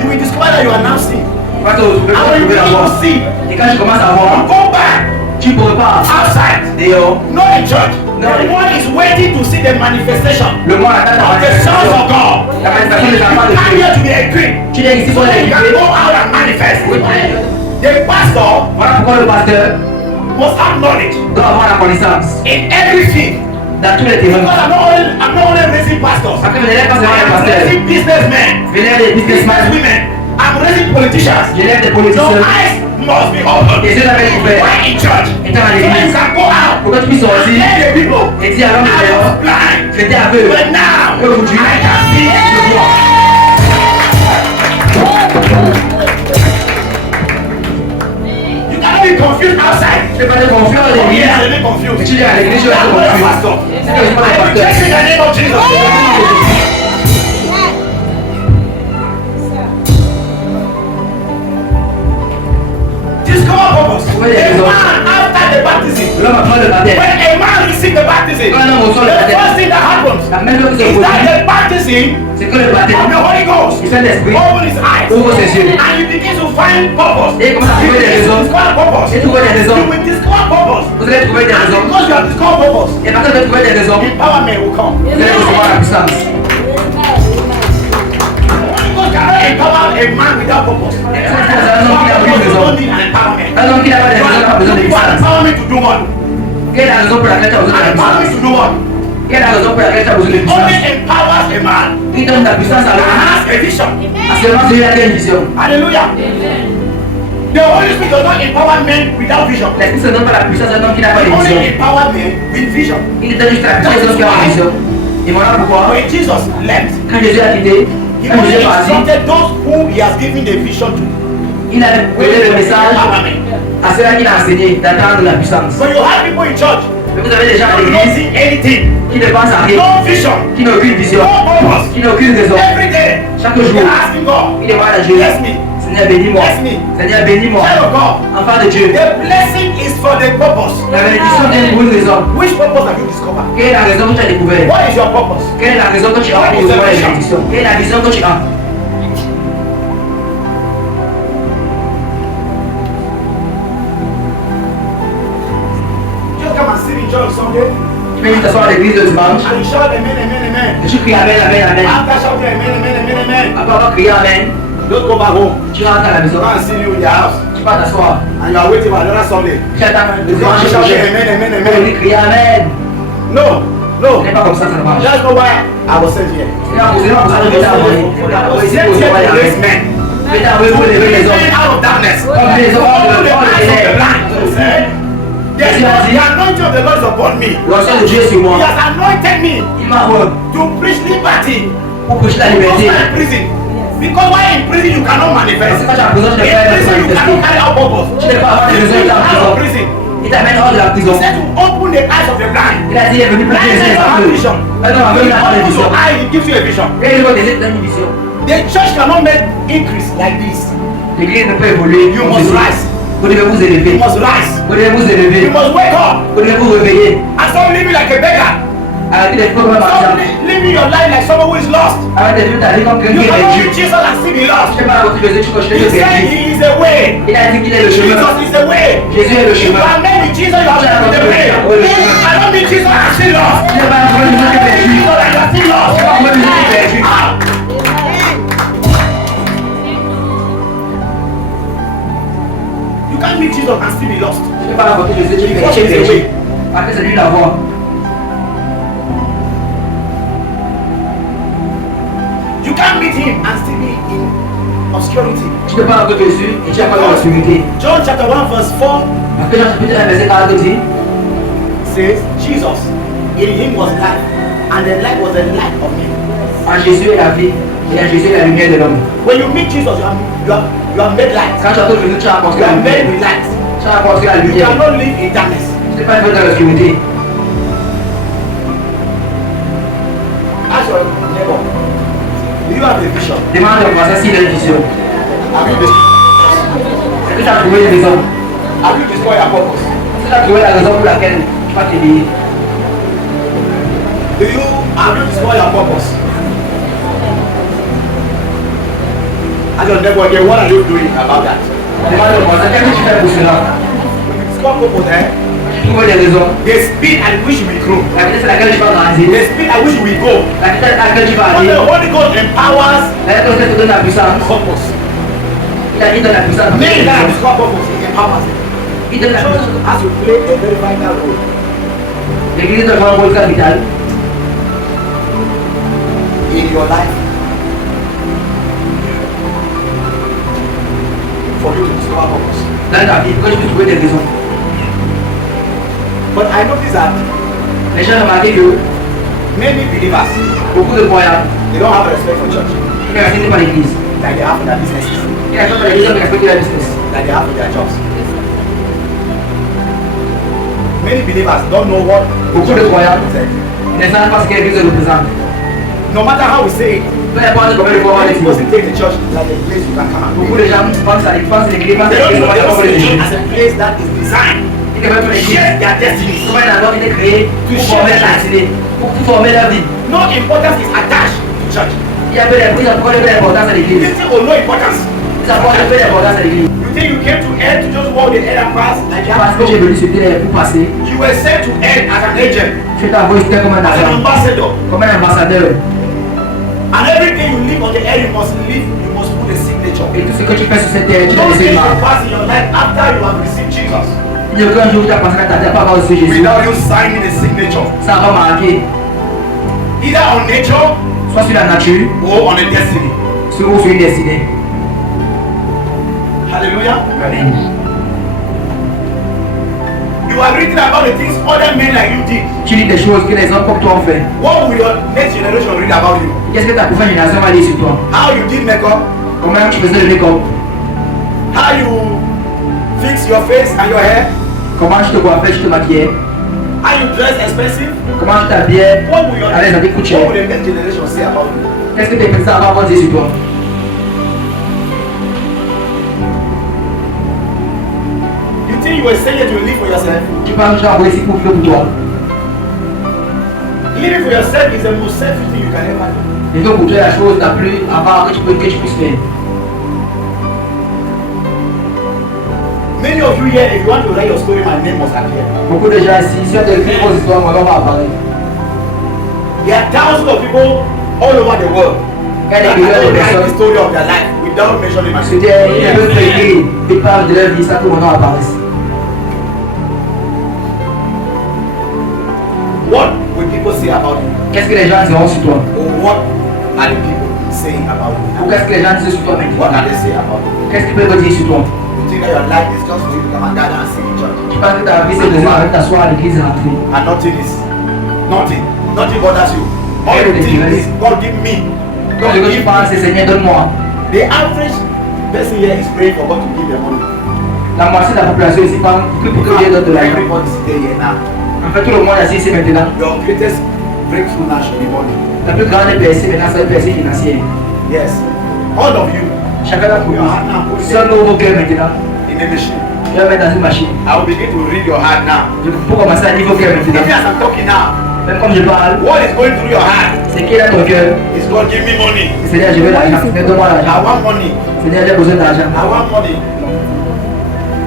you will discover that you are now seeing. tu vas te retrouver And when you la begin voix. to see, Et quand tu commences à you voir, go back tu ne pourras pas outside, dehors. not in church. No. The one is waiting to see the manifestation Le monde attend la of the sons manifestation. of God. La manifestation des enfants de You come Dieu. here to be a king. Tu es ici So pour that you can l'église. go out and manifest. The pastor Voilà pourquoi le pasteur must have knowledge doit avoir la connaissance in every field. dans tous les terrains. Because I'm not only raising pastors. Parce que je n'élève pas seulement les I'm pasteurs. raising businessmen, Je lève des businessmen. businesswomen. I'm raising politicians. Je lève des Your politiciens. eyes must be open. Les yeux doivent être ouverts. Why in church? Et dans So that you l'église. can go out Pour que tu puisses and sortir tell the people, et dire à l'homme I was dehors, blind, j'étais aveugle. but now Aujourd'hui, I can see the world. You cannot be confused outside. Tu pas de confiance à l'église. Yeah, they confused. Mais tu dis à l'église, tu es I'm not a confus. pastor. C'est que je pas I de reject pasteur. in the name of Jesus. Discover purpose. A man after the baptism. L'homme après le baptême. When a man receives the baptism, Quand un homme reçoit le the baptême, first thing that happens la même chose qui se is that produit, the baptism c'est que le of baptême the Holy Ghost du Saint-Esprit open his eyes ouvre ses yeux. and you begin to find purpose. Et il commence à You trouver des begin to raisons. discover purpose. Et trouver des raisons. You will discover purpose. Vous allez trouver des And raisons. because you have discovered purpose, Et parce que vous allez trouver des raisons, empowerment will come. vous allez recevoir la puissance. Holy Ghost cannot empower a man without purpose. Un homme qui n'a aucune You raison. don't need an empowerment. Un homme qui n'a pas de You raison n'a pas besoin de have puissance. empowerment to do what? Quelle est la raison pour laquelle tu as besoin de An la empowerment puissance? to do what? Quelle est la raison pour laquelle tu as besoin de It puissance? only empowers a man Il donne la puissance à that l'homme. has a vision. À seulement celui-là qui a une vision. Hallelujah. The Holy Spirit does not empower men without vision. L'Esprit ne donne pas la puissance à un homme qui n'a pas He de only vision. empower men with vision. Il donne juste la puissance à un homme qui a une vision. Et voilà pourquoi, When Jesus left, quand Jésus a quitté, he quand only Jésus est parti, instructed those who he has given the vision to. il a donné le message Empowerment. à ceux-là qu'il a enseigné d'attendre la puissance. So you have people in church Mais vous avez des gens à who don't l'église see anything, qui ne pensent à rien, no vision, qui n'ont aucune vision, no purpose. qui n'ont aucune raison. Every day, Chaque they jour, are asking God, il demande à Dieu, bless me. Seigneur bénis-moi, Bless me. Seigneur bénis-moi, Child of God, enfant de Dieu. the blessing is for the purpose. La bénédiction vient pour une raison. Which purpose have you discovered? Quelle est la raison que tu as découvert? What is your purpose? Quelle est la raison que tu as pour recevoir les bénédictions? Quelle est la vision que tu as? Just come and sit in church Sunday Tu peux juste t'asseoir à l'église le dimanche and you shout amen, amen, amen. et tu cries Amen, Amen, Amen. After shouting amen, amen, amen, amen, Après avoir crié Amen, don't go back home. tu rentres à la maison, Go and see you in your house tu vas t'asseoir. and you are waiting for another Sunday. Tu attends le You dimanche are shouting prochain. amen, amen, Tu amen. lui crier Amen. No, Ce no. n'est pas comme ça que ça marche. That's not why I was sent here. C'est pas pour ça que je t'ai envoyé. I was Ici sent pour here recevoir les to raise Amen. men. Je t'ai envoyé pour lever les Men hommes. out of darkness. Comme les hommes Open de the eyes of the blind. l'enfer. Yes, the anointing of the Lord is upon me. L'onction de Dieu est sur He moi. has anointed me Il m'a envoyé to preach liberty. pour prêcher la Also liberté. in prison. Because while in prison you cannot Parce que manifest. quand tu as besoin de In faire prison you cannot manifester, carry out purpose. tu ne peux pas avoir des raisons Out de of prison. prison. Il t'amène hors de la He prison. said to open the eyes of the blind. Il a dit, il est venu pour Blind que les men don't have vision. Maintenant, When il you n'a pas de open vision. your eye, it gives you a vision. Et il voit des autres une vision. The church cannot make increase like this. L'église ne peut évoluer. You must rise. Vous devez vous élever. You must rise. Vous devez vous You élever. must wake up Vous devez vous réveiller. and stop living like a beggar. Arrêtez d'être comme un Stop marchand. living your life like someone who is lost. Arrêtez de vivre ta vie comme You quelqu'un qui est cannot perdu. meet Jesus and still be lost. Je sais pas votre Jésus, tu connais He le said perdu. he is the way. Il a dit qu'il est le chemin. Jesus is the way. Jésus est le If you chemin. are met with Jesus, you are met with the way. I don't meet Jesus and still lost. Tu n'es pas un problème de I perdu. meet Jesus and you are still lost. Tu n'es pas un problème de perdu. Ah. You can't meet Jesus and still be lost. Tu n'es pas la beauté de Jésus, tu es Because he is the perdu. way. Parce que c'est lui la voie. You can't meet him and still be in obscurity. Tu ne peux pas rencontrer Jésus et tu es pas dans l'obscurité. John chapter 1 verse 4 Parce que Jean chapitre 1 verset 4 dit, says, Jesus, in him was life, and the light was the light of men. en Jésus est la vie et en Jésus est la lumière de l'homme. When you meet Jesus, you are made light. Quand tu entends Jésus, tu as rencontré You la are made lumière. with light. Tu as rencontré la You lumière. cannot live in darkness. Tu n'es pas fait dans l'obscurité. Ask your neighbor, do you have a vision? Demande au voisin s'il a une vision. Have you Est-ce que tu as trouvé une raison? discovered your purpose? Est-ce que tu as trouvé la raison pour laquelle tu vas t'éveiller? Have you discovered your purpose? Ask your neighbor again, what are you doing about that? Demande au voisin, qu'est-ce que tu fais pour cela? When you discover purpose, Tu trouves des raisons. the speed at which we grow, La vitesse à laquelle tu vas grandir. the speed at which we go, La vitesse à laquelle tu vas when aller. the Holy Ghost empowers La vitesse te donne la puissance. purpose. Il donne la puissance. Men that have discovered purpose, he empowers them. Il donne la Church puissance. has to play a very vital role. L'église doit jouer un rôle capital In your life, for you to discover purpose. dans ta vie. Pourquoi tu peux trouver des raisons? But I notice that Les gens ont remarqué que many believers, beaucoup de croyants they don't have respect for church, ne respectent pas l'église. like they have for their businesses, Ils ne respectent pas l'église, mais ils respectent la business. like they have for their jobs. Many believers don't know what Beaucoup de croyants represents. ne savent pas ce que l'Église représente. No matter how we say it, Peu importe combien de fois on va le many people dire. take the church like a place you can come and Beaucoup pray. de gens pensent à l'Église, pensent They à don't l'Église know comme they un see lieu. it as a place that is designed Ils ne veulent pas to l'Église. share their destiny. Comment il a d'abord été créé pour former la destinée, pour former la vie. No importance is attached to church. Il y a peu d'importance à l'Église. This thing will no importance. Ils apportent peu d'importance à l'Église. You think you came to earth to just walk the earth and pass like you Parce have que j'ai to? venu sur terre pour passer. You were sent to earth as an agent, Tu t'as envoyé sur terre comme un as an agent, ambassador. comme un ambassadeur. And every day you live on the earth, you must put a signature. Et tout ce que tu fais sur cette terre, tu dois Those laisser things une will marque. pass in your life after you have received Jesus. Il y a aucun jour où tu as passé dans ta terre pas avoir reçu Jésus. Without you signing a signature. Ça va marquer, Either on nature soit sur la nature, or on a destiny. soit sur une destinée. Hallelujah. Amen. You are reading about the things other men like you did. Tu lis des choses que les hommes comme toi ont fait. What will your next generation read about you? Qu'est-ce que ta prochaine génération va dire sur toi? How you did makeup, Comment tu faisais le make-up? how you fix your face and your hair, Comment tu te coiffais, tu te maquillais? how you dress expensive. Comment tu t'habillais? What will your Allez, ça coûte what cher. will the next generation say about you? Qu'est-ce que tes petits-enfants vont dire sur toi? You think you were saying to live for yourself? Tu penses que tu dois envoyer ici pour vivre pour toi? Living for yourself is the most selfish thing you can ever do. Vivre pour toi est la chose la plus avare que tu puisses faire. Many of you here, if you want to write your story, my name must appear. Beaucoup de gens ici, si on te écrit vos histoires, mon nom va apparaître. There are thousands of people all over the world Quand that les millions will de write the personnes story of their life without mentioning my se name. disent, ils veulent écrire des pages de leur vie sans que mon nom apparaisse. What will people say about you? Qu'est-ce que les gens diront sur toi? Or what are the people saying about you? Ou qu'est-ce que les gens disent sur toi What maintenant? are they saying about you? Qu'est-ce qu'ils peuvent dire sur toi? You think that your life is just for you to come and gather and sing in church? Tu penses que ta vie c'est de voir avec t'asseoir à l'église et rentrer. And nothing bothers you. All you think is God give me. Quand ce que tu penses, c'est Seigneur, donne-moi. The average person here is praying for God to give them money. La moitié de la population ici pense que pour que Dieu donne de l'argent. Everybody is there here now. En fait, tout le monde assis ici maintenant. Your greatest breakthrough now should be money. La plus grande percée maintenant, c'est la percée financière. Yes. All of you Chacun d'entre nous, seul nos vos cœurs maintenant, in the machine. je vais mettre dans une machine. I will begin to read your heart now. Pour commencer à lire vos cœurs Even maintenant. as I'm talking now, Même comme je parle, what is going through your heart c'est qu'il est dans ton cœur. is God give me money. Seigneur, je veux l'argent. Seigneur, donne-moi I l'argent. want money. Seigneur, j'ai besoin d'argent. I want money.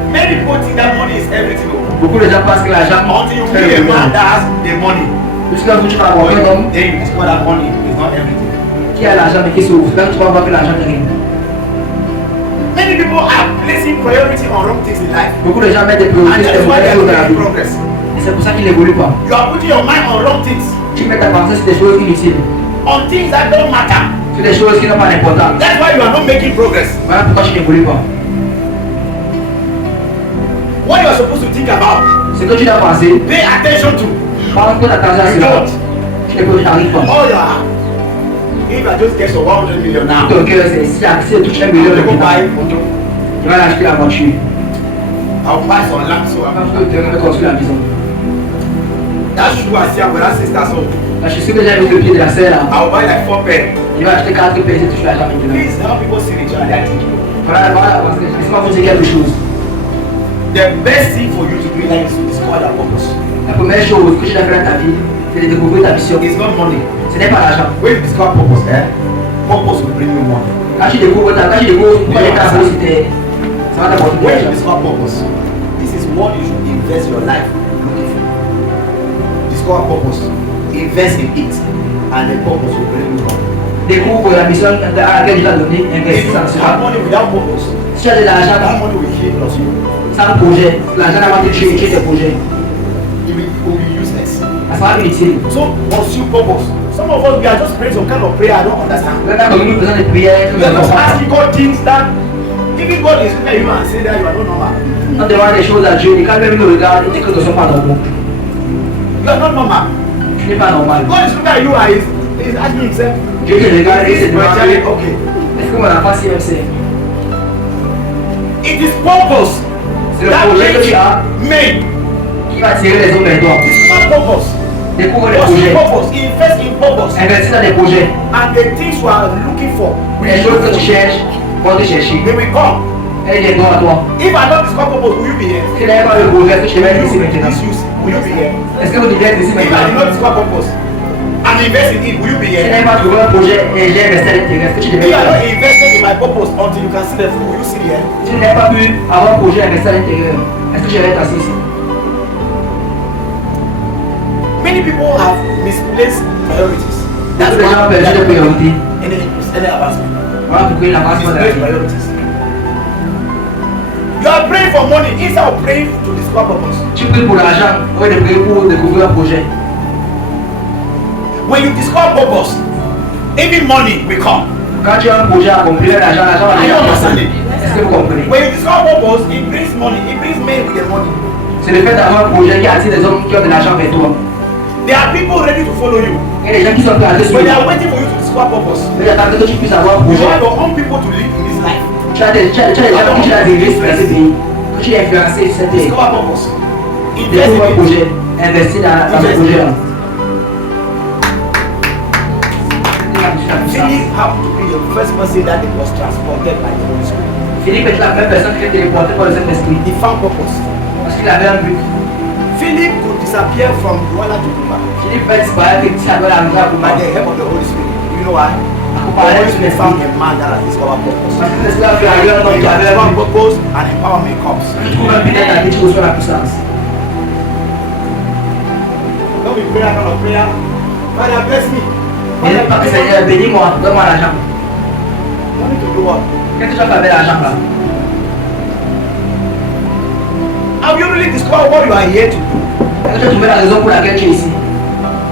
Many people think that money is everything. Beaucoup de gens pensent que l'argent Until you fait meet a le man bonheur. that has the money, Jusqu'à ce que tu vas avoir un homme then you discover that money is not everything. qui a l'argent mais qui souffre. Là, tu vas voir que l'argent n'est rien. Many people are placing priority on wrong things in life. Beaucoup de gens mettent des And priorités that sur is des why they mauvaises choses dans are la making vie. progress. Et c'est pour ça qu'ils n'évoluent pas. You are putting your mind on wrong things. Tu mets ta pensée sur des choses inutiles, On things that don't matter. sur des choses qui n'ont pas d'importance. That's why you are not making progress. Voilà pourquoi tu n'évolues pas. What you are supposed to think about, Ce que tu dois penser, pay attention to. parle ton attention à You cela. don't. Tu n'arrives pas. All your heart. If I just get to 100 million now, Ton cœur, c'est si tu touches 1 I'm million de going to buy dollars, photo. tu vas l'acheter la voiture. I'll buy some land so I'm Parce que tu vas construire la maison. that shoe I see with that sister so La chaussure que j'ai mis le pied de la sœur là, I'll buy like 4 pair. il va acheter 4 paires et tu touches l'argent maintenant. Please help people see each other. Voilà, parce que laisse-moi vous dire quelque chose. The best thing for you to do in life is to discover your purpose. La première chose que tu dois faire dans ta vie, c'est de découvrir ta mission. It's not money. Ce n'est pas l'argent. When you discover purpose, purpose will bring you money. Quand tu découvres pourquoi tu es ta société, ça va t'apporter de When you l'argent. discover purpose, this is what you should invest your life looking for. Discover purpose, invest in it, and the purpose will bring you money. Découvre la mission à laquelle tu as donné, If investis you dans have cela. money without purpose, Si tu as de l'argent that money will kill plus you. sans projet, l'argent va te tuer tes projets. It will be useless. Ça sera inutile. So, pursue purpose. Some of us, we are just praying some kind of prayer I don't understand. Là, comme nous faisons des prières, nous We are just avons asking God things that, even God is looking at you and saying that you are not normal. on demande des choses à Dieu, et quand même il nous regarde, il dit que nous ne sommes pas normaux. You are not normal. Tu n'es pas normal. God is looking at you and he's asking himself, Dieu te regarde et is se this demande, spiritually okay? est-ce que mon enfant CMC, It is purpose c'est le that projet que makes tu as men qui Qui va tirer les hommes vers toi. Discover purpose. Découvre des What's projets. purpose? Invest in purpose. Investir dans des projets. And the things you are looking for, Les choses que tu cherches, vont te chercher. they will come. Elles viendront à toi. If I don't discover purpose, will you be here? Si tu n'avais pas le projet, est-ce que je vais être ici maintenant? Will you be here? Est-ce que vous devez être ici If I did maintenant? not discover purpose and invest in it, will you be Si tu here? n'avais pas trouvé un projet et j'ai investi à l'intérieur, est-ce que tu If devais I être not là? invested in my purpose until you can see the fruit, will you sit here? Si tu n'avais pas pu avoir un projet et investir à l'intérieur, est-ce que je vais être assis ici? Many people have misplaced priorities. Tous les gens ont perdu de priorité. Any advancement. Voilà pourquoi il avancement de la Misplaced vie. priorities. You are praying for money instead of praying to discover purpose. Tu pries pour l'argent, au lieu de prier pour découvrir un projet. When you discover purpose, even money will come. Quand tu as un projet à accomplir, l'argent va Are you venir. understanding? Est-ce que vous comprenez? When you discover purpose, it brings money. It brings men with the money. C'est le fait d'avoir un projet qui attire des hommes qui ont de l'argent vers toi. There are people ready to follow you, Il y a des gens qui sont prêts à aller but they suivre. are waiting for you to discover purpose. Mais j'attends que tu puisses avoir un You projet. have your own people to live in this life. Tu as des gens que tu as dirigé sur ce pays. Que tu as influencé sur cette pays. Discover purpose. Invest Découvre un in it. projet. Investis dans ce projet-là. Philip happened to be the first person that it was transported by the Holy Spirit. Philippe est la même personne qui est téléportée par le Saint-Esprit. He found purpose. Parce qu'il avait un but. Philip could disappear from Douala to Kuma Philippe va disparaître et ça doit l'arriver à by Kuma. the help of the Holy Spirit. You know why? The Comparé Holy sur Spirit l'esprit. found a man that has discovered purpose. Parce que l'esprit a fait arriver un homme When qui you avait un discover but. purpose and empowerment comes. Tu trouves un but dans ta vie, tu reçois la puissance. Don't be prayer, kind of prayer. Father, bless me. Et ne pas que Seigneur, bénis-moi, donne-moi l'argent. You need to do what? Qu'est-ce que tu vas faire avec l'argent là? Have you really discovered what you are here to do? Est-ce que tu as trouvé la raison pour laquelle tu es ici?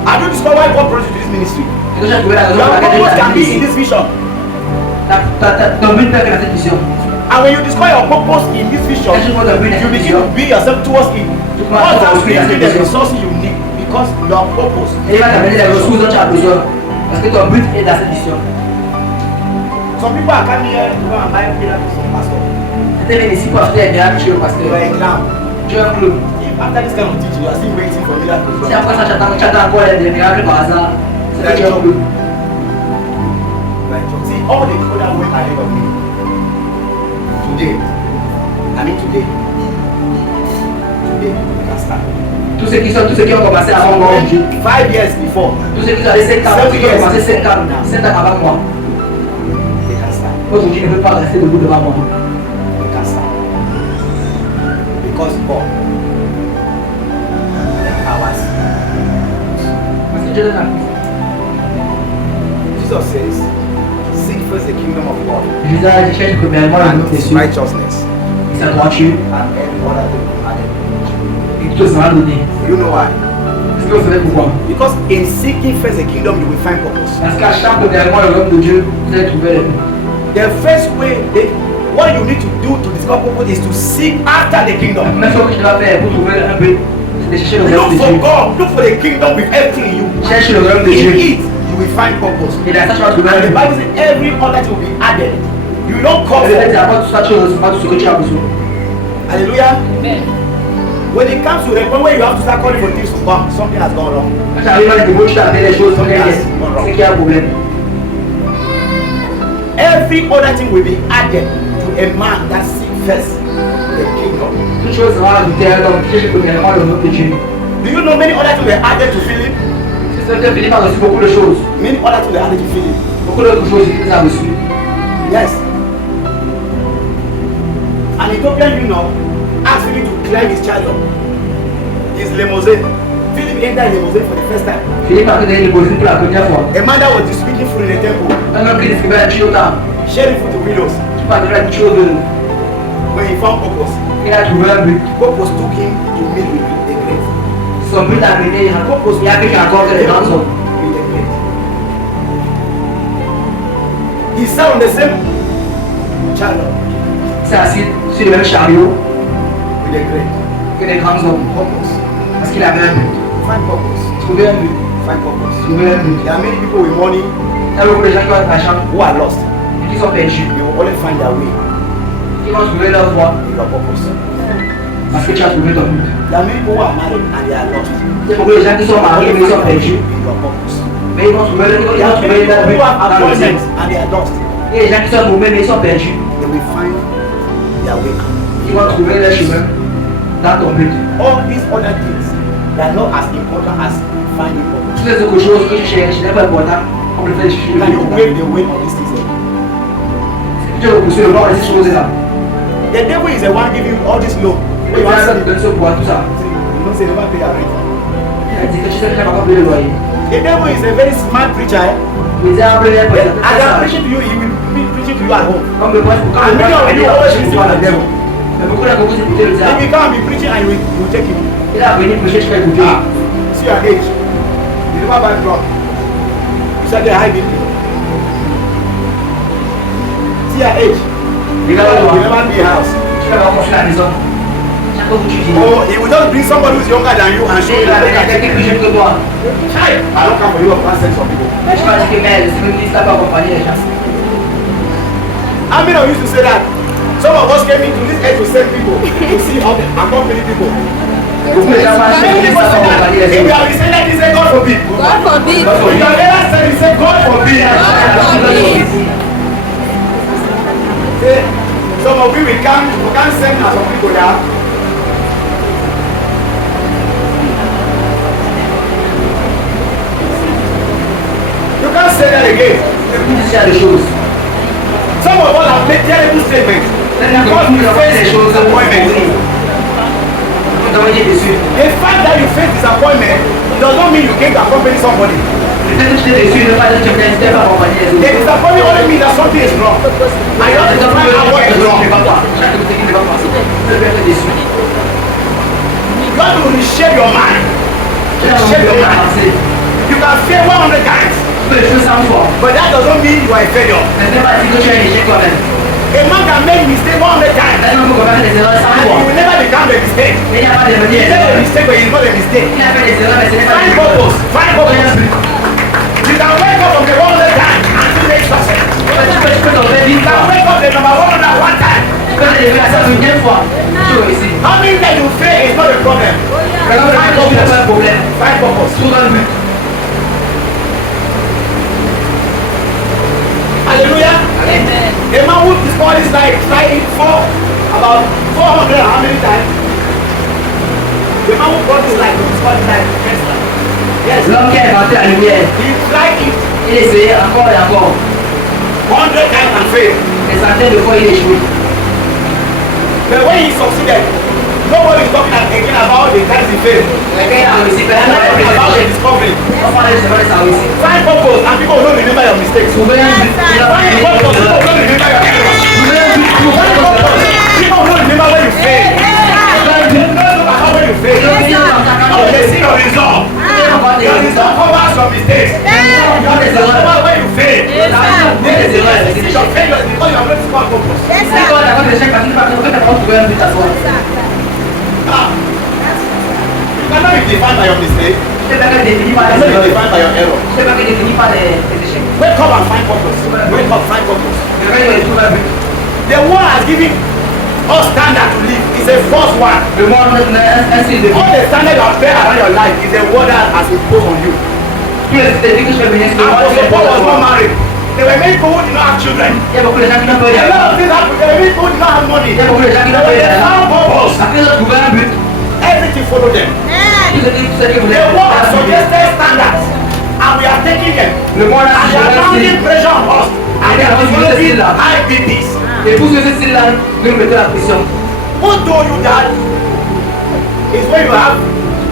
Have you discovered why God brought you to this ministry? Est-ce que tu as trouvé la raison Your pour laquelle tu purpose es can be in ici? this vision. Ton but peut être dans cette vision. And when you discover your purpose in this vision, Est-ce que tu vois ton but dans you cette begin vision? to build yourself towards it. commences God à has construire given you cette the vision. resources you need because your purpose. Et il va t'amener les ressources dont tu as besoin. Parce que ton but est dans cette vision. Some people are coming here to go and buy miracles from pastor. C'était venu ici pour acheter des miracles chez le You are pasteur. a clown. Tu es un clown. If after this kind of teaching, you are still waiting for miracles. Si après ça, tu attends encore des miracles par hasard, c'est que tu es un clown. Right. See, all the people that went ahead of me today, you can start. Tous ceux qui ont commencé avant moi, 5 years before, tous ceux qui avaient 5 ans, tous ceux qui ont commencé 5 ans avant moi, they can start. aujourd'hui ne peuvent pas rester debout devant moi. They can start. Because God empowers. Parce que Dieu donne la puissance. Jesus says, seek first the kingdom of God Jésus a dit, cherche premièrement le and nom des his cieux righteousness, et sa droiture, and every other thing will be added. et tout sera donné. You know why? Est-ce que vous savez pourquoi? Because in seeking first the kingdom, you will find purpose. Parce qu'à chaque premièrement le royaume de Dieu, vous allez trouver le but. The first way, what you need to do to discover purpose is to seek after the La kingdom. première chose que tu dois faire pour trouver un but, c'est de chercher le royaume Look de for Dieu. God, look for the kingdom with everything in you. Cherche le royaume de In Dieu. it, you will find purpose. Et dans ça, tu vas trouver And un the but. Bible says every other thing will be added. You don't call Et le fait, for. c'est après tout ça, tu recevras tout ce que tu as besoin. Hallelujah. When it comes to the point where you have to start calling for things to come, something has gone wrong. Quand tu arrives à un niveau où tu t'appelles les choses, c'est qu'il y a un problème. Every other thing will be added to a man that seeks first the kingdom. Toute chose sera ajoutée à l'homme qui cherche premièrement le royaume de Dieu. Do you know many other things were added to Philip? C'est que Philippe a reçu beaucoup de choses. Many other things were added to Philip. Beaucoup d'autres choses qu'il a reçues. Yes. An Ethiopian eunuch asked Philip to climb his chariot, his limousine. Philip entered the limousine for the first time. Philippe a donné une limousine pour la première fois. A man that was distributing food in the temple, Un homme qui distribuait un tuyau d'âme. sharing food to widows. Tu parles de un tuyau de. When he found purpose, Il a trouvé un but. purpose took him to meet with the great. Son but a mené à propos. Il a fait encore les grands hommes. With the great. He sat on the same chariot Il s'est assis sur le même chariot with the great. que les grands hommes. Purpose. Parce qu'il avait un but. Find purpose. Trouver un but. Find purpose. Trouver un but. There are many people with money Il y a beaucoup de gens qui ont de l'argent who are lost. et qui sont perdus. They will always find their way Ils vont trouver leur voie with your purpose. Parce que tu as trouvé ton but. There are many people who are married and they are lost. C'est pourquoi les gens qui sont mariés, mais ils sont perdus. Mais ils vont trouver There are many people who have appointments and they are lost. Et les gens qui sont mauvais, mais ils sont perdus. They will find their way. Ils vont trouver leur chemin dans ton but. All these other things, they are not as important as finding purpose. Toutes les autres choses que tu cherches, n'est pas important. On le fait chercher. Can you wave the way on these things? Tu veux pousser le bord de ces choses-là. The devil is the one giving you all this loan. Et tu vas faire de ce bois, tout ça. You don't say never pay your rent. Il a dit que tu sais que tu n'as pas payé le loyer. The devil is a very smart preacher. Les arbres, les As I'm preaching to you, he will be preaching to you at home. comme le bois, And many of you always listen to the devil. mais beaucoup d'entre vous écoutez le If diable. you can't be preaching and you will take it. Il a venu prêcher, tu vas écouter. Ah, see your age. You never buy drug. You start get high BP. See your age. You never be a house. Tu vas construire la maison. Chaque fois que tu dis. Oh, he will just bring somebody who's younger than you and show you Il a that they can quelqu'un take plus it. jeune que toi. I don't come for you of one sex of people. Mais tu vas dire que mais c'est même qui t'a pas accompagné les gens. How many of you used to say that? Some of us came into this age to send people, to see how they accompany people. Beaucoup de gens marchent Many et ils people savent say that. accompagner les If you autres. have been saying that, they say God forbid. God forbid. If you have ever said, you say God forbid. Say, some of you we can't send as some people there. You can't say that again. C'est plus difficile des choses. Some of us have made terrible statements. Because we face disappointment. Vous avez été déçu. The fact that you face disappointment does not mean you can't accompany somebody. Peut-être que tu t'es déçu, ne pas dire que tu n'as pas accompagné les The autres. disappointment only means that something is wrong. And you have to find out what is wrong. Chaque côté qui ne va pas. Tu peux être déçu. You have to reshape your mind. Tu as Reshape your mind. avancé. You can fail 100 times, Tu peux le faire 100 fois. but that doesn't mean you are a failure. Mais ce n'est pas dire que tu as un échec toi-même. A man can make mistake 100 times, Un homme peut commettre des erreurs 100 and he fois. will never become a mistake. Mais il n'y a pas de He devenir made a erreur. mistake, but he's not a mistake. Il a fait des erreurs, mais ce n'est pas Find des purpose. Find purpose. erreurs. You can wake up from the 100 times and still make success. Tu peux tomber You 10 can fois. wake up the number 100 one time. Tu peux te lever à 101 fois. Tu réussis. How many times you fail is not a problem. Mais quand tu n'as pas un problème, Find purpose. trouve un but. Hallelujah. Amen. A man who discovered his life tried it for about 400 and how many times? The man who brought his life to discover his life first time. Yes. L'homme qui a inventé la lumière, He tried it il essayait encore et encore. 100 times and failed. Des centaines de fois, il échouait. But when he succeeded, nobody is talking again about the times he failed. Mais quand il a réussi, personne n'a Talking about the parlé de discovery. on parle de ce ça réussi. Find purpose and people don't remember your mistakes. Trouver un but, il a Find fait purpose, des people erreurs. don't remember your errors. Trouver un but, Find purpose, people don't remember when you failed. They don't know about when you failed. Oh, they see your result. Your result covers your mistakes. Your result covers when you fail. They see your failure because you have not found purpose. Si quand on a fait des échecs, parce que tu n'as pas trouvé un but à soi. Ah. You cannot be defined by your mistake. Je ne sais pas que défini You par les cannot be erreurs. defined by your error. Je ne sais pas que défini par les échecs. Wake up and find purpose. Wake up, find purpose. Je vais trouver un but. The world has given us standard to live. It's a false one. Le monde un style de vie. All the standard you have built around your life is a word that has imposed on you. Tous les statistiques que je fais venir sur le monde, Apostle Paul was not married. There were many people who did not have children. il y a beaucoup de gens qui n'ont pas eu A lot d'argent. of things happened. There were many people who did not have money. Il y a beaucoup de gens qui n'ont pas eu They d'argent. found purpose. Après, ils ont trouvé un but. Everything followed them. Tout ce qu'ils voulaient. The world has suggested standards, and we are taking them. Le monde a And they are mounting pressure on us. And they are developing high BPs. Et pour ce style-là, nous nous mettons la pression. Who told you that? It's when you have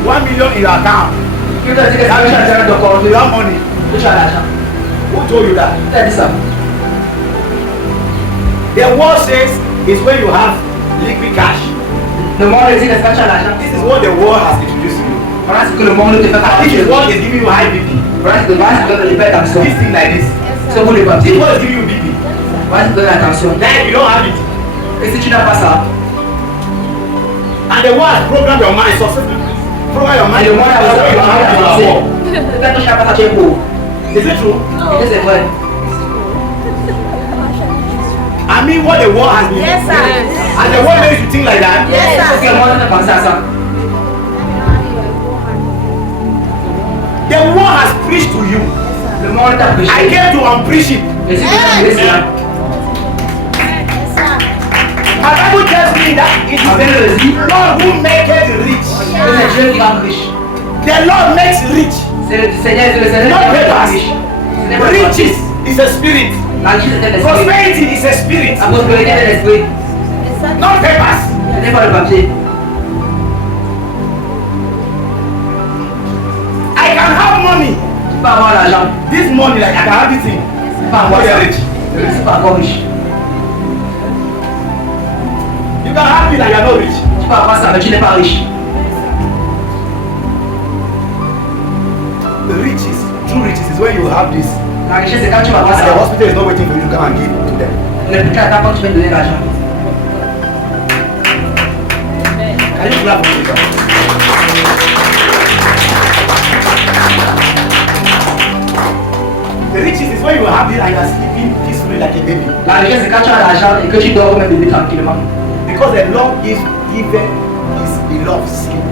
1 million in your account. Qui t'a dit que ça va changer de compte? You have money. Tu as l'argent. Who told you that? Qui t'a dit ça? The world says it's when you have liquid cash. Le monde dit que ça tu as l'argent. This is what the world has introduced to you. Voilà ce que le monde te fait And this is parler. what is giving you high BP. Voilà ce que te fait attention. This thing like this. C'est pour les This papiers. is what is giving you BP. Voilà ce que te donne attention. Then you don't have it. Et si tu n'as pas ça, And the world has programmed your mind successfully. Program your mind. et le monde a besoin de You are avancer. poor. Peut-être que tu n'as pas ça, tu es pauvre. Is it true? Et c'est vrai. I mean what the world has been. Yes, sir. And the world makes you think like that. Yes, Est-ce que le monde ne pense à ça? The world has preached to you. Le monde t'a I prêché. came to unpreach it. Et si tu veux cela, My Bible tells me that it is avec le the dit, Lord who maketh rich. que c'est Dieu qui rend riche. The Lord makes rich. C'est le Seigneur, c'est le Seigneur qui rend riche. Ce n'est pas le Riches papier. is a spirit. La richesse est l'esprit. Prosperity is a spirit. La prospérité est l'esprit. Not papers. Ce n'est pas le papier. I can have money. Tu peux avoir l'argent. This money, like I can have this thing. Tu peux avoir But ça. you're rich. Je ne suis pas encore riche. You can have it and you're not rich. Tu peux avoir ça, mais tu n'es pas riche. The riches, true riches is when you have this. La richesse, c'est quand tu vas avoir And the ça. hospital is not waiting for you to come and give to them. Le plus tard, quand tu vas donner l'argent. Can you clap for Jesus? The riches is when you have it and you are sleeping peacefully like a baby. La richesse, c'est quand tu as l'argent et que tu dors comme un bébé tranquillement. Because the Lord is given his beloved sleep.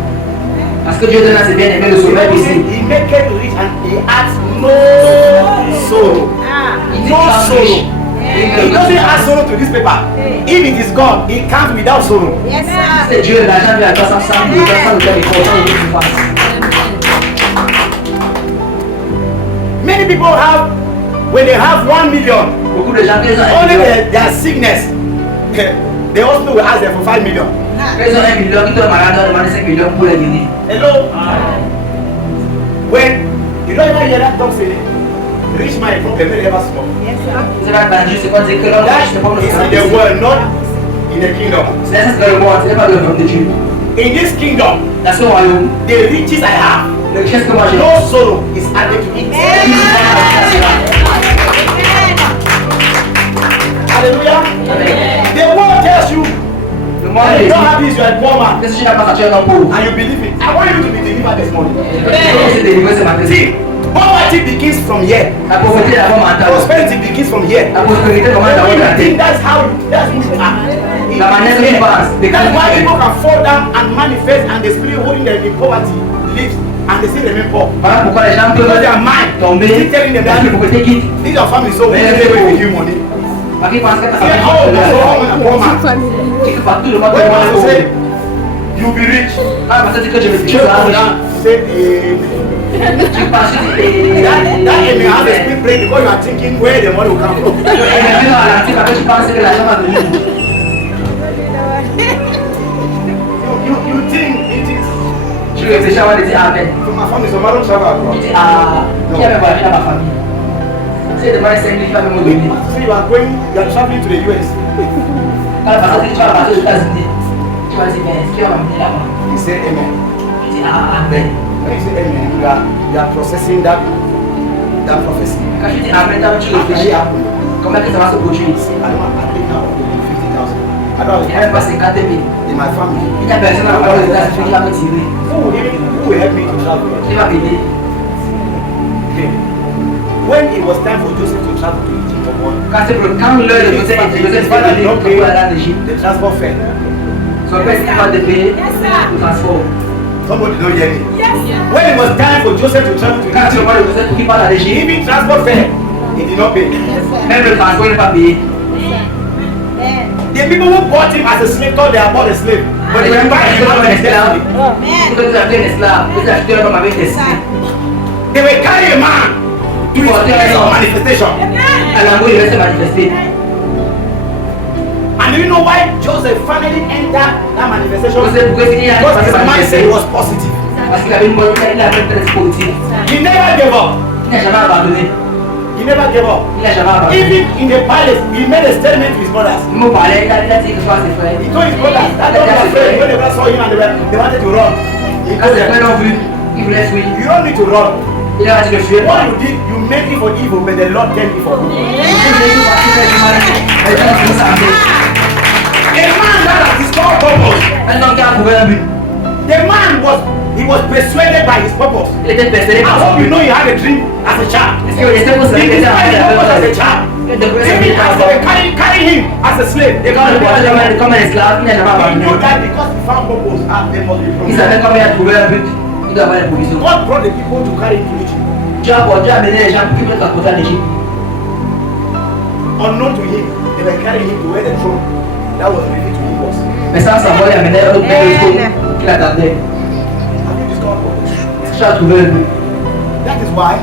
Parce que Dieu donne à ses bien-aimés le sommeil ici. He make it rich and he adds no sorrow. Il dit No qu'il est sorrow. riche. He doesn't add sorrow to this paper. If it is God, he comes without sorrow. Yes, sir. C'est Dieu, l'argent vient à toi sans sang, le sang de tel effort, sans le tu fasses. Many people have, when they have 1 million, Beaucoup de gens, quand ils ont un only million, their sickness, the hospital will ask them for 5 million. quand ils ont un million, ils te malades, on demande 5 millions pour les guérir. Hello? When you don't ever hear that talk say, rich my problem, very ever small. C'est pas dangereux, c'est pas dire que l'homme riche, c'est pas That le is sang in the world, not in the kingdom. C'est ça, c'est dans le monde, ce n'est pas le royaume de Dieu. In this kingdom, Dans ce royaume, the riches I have, le richesse que moi j'ai, no sorrow is added to it. Hallelujah. The world tells you, le monde when you est don't dit, have this, you are a poor man. que si tu n'as pas ça, tu es un homme pauvre. And you believe it. I want you to be delivered this morning. C'est délivré ce matin. See, poverty begins from here. La pauvreté est d'abord mentale. Prosperity begins from here. La prospérité commence And d'abord when de you la think tête. that's who you are. La manière dont tu penses, That's why people can fall down and manifest and the spirit holding them in poverty lives and they still remain poor. Voilà pourquoi les gens Because peuvent their mind tomber, is telling them parce that que la pauvreté quitte. these are families so we Mais never c'est will faux. give you money. Parce qu'ils pensent que ta Say, famille oh, est that's pauvre. all I'm a poor man. Et que partout le monde When est you pauvre. say, you'll be rich. Ah, parce que tu veux Check dire on ça. that. Say, amen. Tu penses que That amen has a spirit break because you are thinking where the money will come from. tu penses que l'argent va venir. You think it is. Tu réfléchis avant de dire Amen. From my family, so I don't travel abroad. Tu dis ah, qui a même voyagé dans ma famille. C'est de moi 5 000 qui va même me donner. So you are going, you are traveling to the US. Quand la personne dit tu vas partir aux États-Unis, tu vas dire mais est-ce qu'il va m'amener là-bas? He said amen. Tu dis ah, Amen. When you say amen, you are processing that prophecy. Quand tu dis Amen, tu After it réfléchis. happened, Comment est-ce que ça va se produire? I don't have to now 50,000. I don't Il n'y a même pas have 50 000. in my family. Il n'y a personne dans la famille aux États-Unis qui va me tirer. Who will help me to travel? Qui va m'aider. Okay. When it was time for Joseph to travel to Egypt, Quand l'heure de Joseph est Joseph va donner pour aller en Égypte. the transport fare. Son père il va te payer le transport. Somebody don't hear me. When it was time for Joseph to travel to Quand tu Egypt, vois le Joseph qui parle à l'Égypte, even transport fare, he did not pay. même le transport il n'est pas payé. The people who bought him as a slave thought they had bought a slave. But they were buying him out of necessity. Quand tu as acheté un esclave, tu as acheté un homme avec des signes. They were carrying a man to his place of manifestation. À l'amour, il va se manifester. And do you know why Joseph finally entered that manifestation? Joseph, pourquoi est-ce qu'il a Because his se manifester? mindset was positive. Parce qu'il avait une bonne il avait une très positive. He never gave up. Il n'a jamais abandonné. He never gave up. Il n'a jamais abandonné. Even in the palace, he made a statement to his brothers. Il m'a parlé, il a dit quelque chose à ses frères. He told his brothers that they were afraid when they saw him and they wanted to run. He Quand told ses frères them, l'ont vu, ils voulaient fuir. you don't need to run. Il a dit de fuir. What you did, you made it for evil, but the Lord turned it for good. A man that has discovered purpose. Un homme qui a trouvé un but. The man was persuaded by his purpose. Il était persuadé I par son hope you but. know you had a dream as a child. Est-ce que vous laissez vous He savoir que decided c'est purpose as a un child. Even as they were carrying him as a slave, they can't Comme un esclave, il n'a jamais He abandonné. knew that because he found purpose, there must be Il provision. savait comment il a trouvé un but, il doit avoir une provision. God brought the people to carry him to Egypt. Dieu a amené les gens pour qu'ils puissent transporter en Égypte. Unknown to him, they were carrying him to where the throne that was ready to him was. Mais sans savoir, il amenait un autre trône qu'il attendait. Have you discovered purpose? Tu as trouvé un but. That is why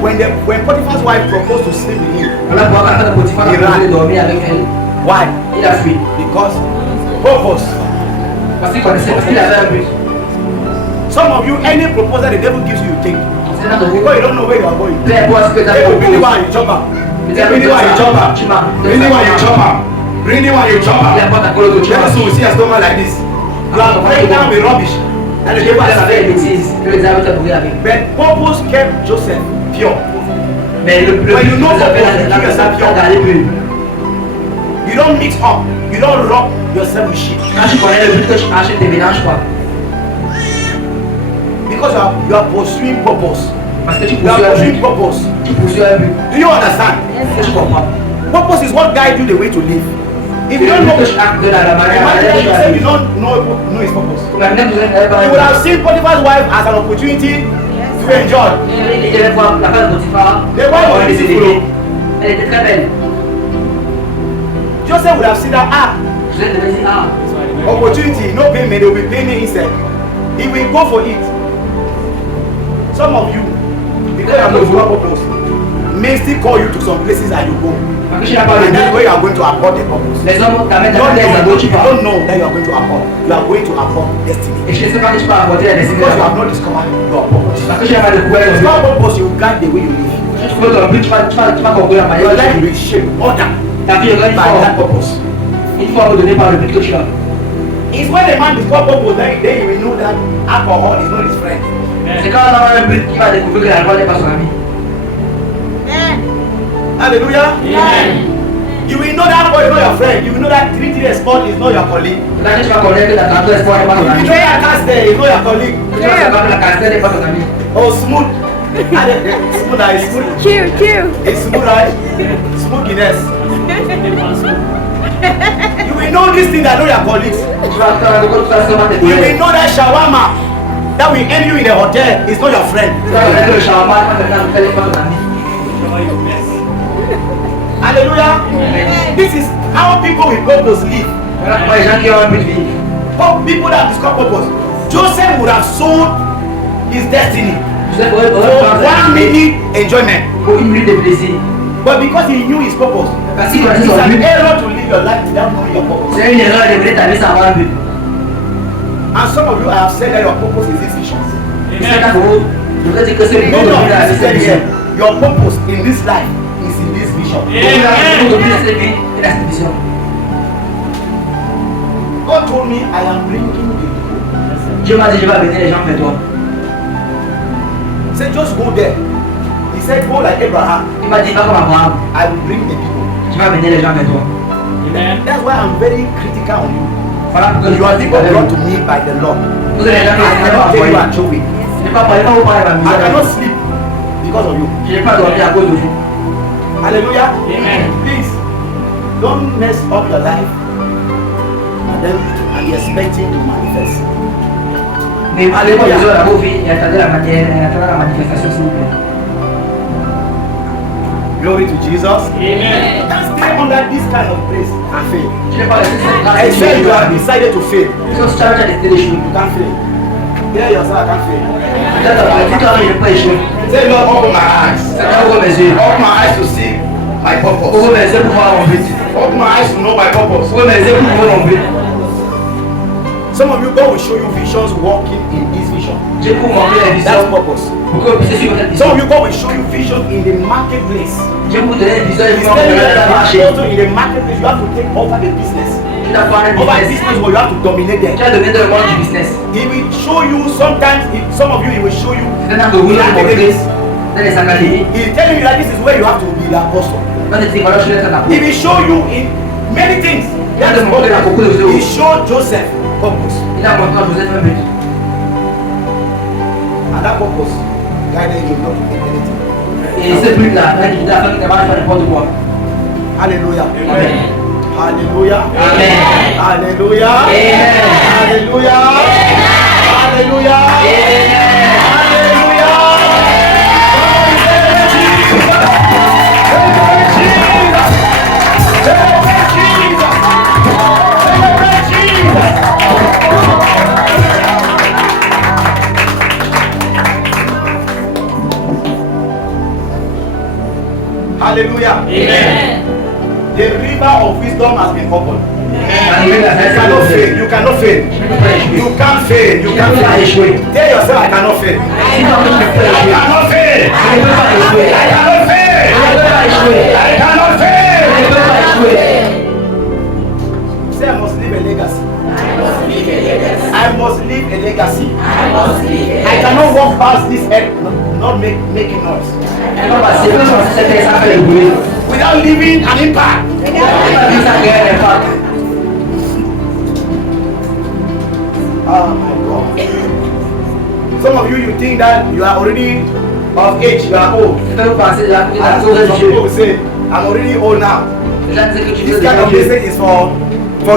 when Potiphar's wife proposed to sleep with him, Voilà pourquoi quand Potiphar a proposé de dormir avec elle, why? il a fui. Because purpose. Parce qu'il connaissait, parce qu'il avait un but. Some of you, any proposal the devil gives you, you take. C'est dans ton Because you don't know where you are going. peu importe ce que tu as Hey, bring the proposé. one, you chop am. Tu Bring the one, you chop am. tu m'as. Bring the one, you chop am. Bring the one, you chop Il am. apporte à Colo de Very soon we see a stomach like this. You are praying down with rubbish. And the Je devil vais has faire des said, bêtises que les arbres t'ont brûlé avec. but purpose kept Joseph pure. Mais le When you know vous avez purpose, la you keep yourself personne pure. d'aller plus. You don't mix up. You don't rub yourself with shit. Quand tu connais le but que tu achètes, ne mélange pas. Because you are pursuing purpose. Parce que tu You are poursuis un pursuing but. purpose. Tu poursuis un but. Do you understand? Est-ce que tu comprends? Purpose is what guides you the way to live. If you Le don't know, but que tu actes de la manière imagine that dont tu you as say vu. you don't know his purpose. Maintenant, vous êtes You would have seen Potiphar's wife as an opportunity to enjoy. Il devait voir la femme de Potiphar. Les wives were beautiful. Elle était très belle. Joseph would have seen that Joseph devait dire, ah, opportunity, no payment, they will be paying me instead. He will go for it. Some of you, because you are going to have purpose, may still call you to some places and you go. parce que je n'ai pas le And that's but. where you are going to abort the purpose. Les hommes t'amènent You dans les endroits où tu pars. don't know that you are going to abort. You are going to abort destiny. Et je ne sais pas que tu peux apporter la destinée Because you have là-bas. not discovered your purpose. Parce que je n'ai pas découvert le It's but. not purpose, you guide the way you live. Si tu trouves ton but, tu vas comprendre la manière Your dont life tu will vis. be shaped, ordered Ta vie aura by that purpose. une forme donnée par le but que tu as. It's when a man discovers purpose, then you will know that alcohol is not his friend. C'est quand on a un but qu'il va découvrir que l'alcool n'est pas son ami. Hallelujah. Amen. You will know that alcohol is not your friend. You will know that 3 sport is not your colleague. C'est là que tu vas connaître que la canton espoir n'est pas ton You ami. know that cast there is not your colleague. Tu vas savoir que la casquette n'est pas ton ami. Oh, smooth. Smooth eye, smooth. Cute, cute. It's smooth eye. Smoothiness. You will know this thing that know your colleagues. Tu vas seulement te You will connaître. know that shawarma that will end you in the hotel is not your friend. Tu vas connaître que le shawarma n'est pas ton ami. Hallelujah. This is how people with purpose live. Voilà pourquoi les gens qui ont un but vivent. People that discover purpose. Joseph would have sold his destiny Joseph for aurait 1 minute enjoyment. pour une minute de plaisir. But because he knew his purpose, Parce qu'il it's connaissait son an but. error to live your life without knowing your purpose. C'est une erreur de mener ta vie sans avoir un but. And some of you, I have said that your purpose is this vision. C'est là que vous, je veux dire que c'est le Many but de of vivre la you vie said cette here, vision. your purpose in this life is in this vision. Beaucoup de vivre cette vie et la cette vision. God told me I am bringing the people. Dieu m'a dit, je vais amener les gens vers toi. He said, just go there. He said, go like Abraham. Il m'a dit, va comme Abraham, I will bring the people. je vais amener les gens vers toi. That's why I'm very critical on you. Voilà pourquoi je You are dois dire people que brought to me by the Lord. vous allez les gens I qui cannot sont tell you envoyés. and show it. Je n'ai pas parlé, pas vous parler de ma I misère. cannot sleep because of you. Je n'ai pas dormi à cause de vous. Hallelujah. Amen. Please don't mess up your life and be expecting to manifest. Mais allez pas besoin dans vos vies et attendez la manifestation s'il vous plaît. Glory to Jesus. Amen. Can't stay under this kind of place and fail. Je n'ai pas laissé cette grâce Except you have d'échouer. decided to fail. Sauf si tu as déjà décidé d'échouer. You can't fail. Hear yourself, I can't fail. Peut-être que tu as pas échoué. Say, Lord, open my eyes. Seigneur, ouvre mes yeux. Open my eyes to see my purpose. Ouvre mes yeux pour voir mon but. Open my eyes to know my purpose. Ouvre mes yeux pour voir mon but. Some of you, God will show you visions walking in this vision. Dieu pour montrer les That's visions. purpose. Pour que vous puissiez suivre cette Some vision. of you, God will show you vision in the marketplace. Dieu pour vous donner une vision et He's vous telling you montrer that le marché. also in the marketplace, you have to take over the business. Tu dois faire un Over a business. business where you have to dominate Tu them. as donné dans le monde du business. He will show you sometimes, some of you, he will show you C'est un que vous in nous montrez academics. dans les académies. He's telling you that this is where you have to be the apostle. Dans les écoles, je suis un He apôtre. will show you in many things. That is Il a beaucoup de purpose. He choses. showed Joseph purpose. Il a montré à Joseph un but. And that purpose guided him not to take anything. Et ce but-là, il a fait qu'il ne va pas faire n'importe quoi. Hallelujah. Amen. Hallelujah. Amen. Hallelujah. Amen. Hallelujah. Hallelujah. Hallelujah. Amen. The river of wisdom has been opened. Amen. You cannot fail. You cannot fail. You can't fail. You can't fail. Tell yourself, I cannot fail. I cannot fail. I cannot fail. I cannot fail. Say, I must leave a legacy. I must leave a legacy. I must leave a legacy. I must leave a I cannot walk past this earth not making noise without leaving an impact. Oh my God. Some of you think that you are already of age, you are old. Some people will say, I'm already old now. This kind of message is for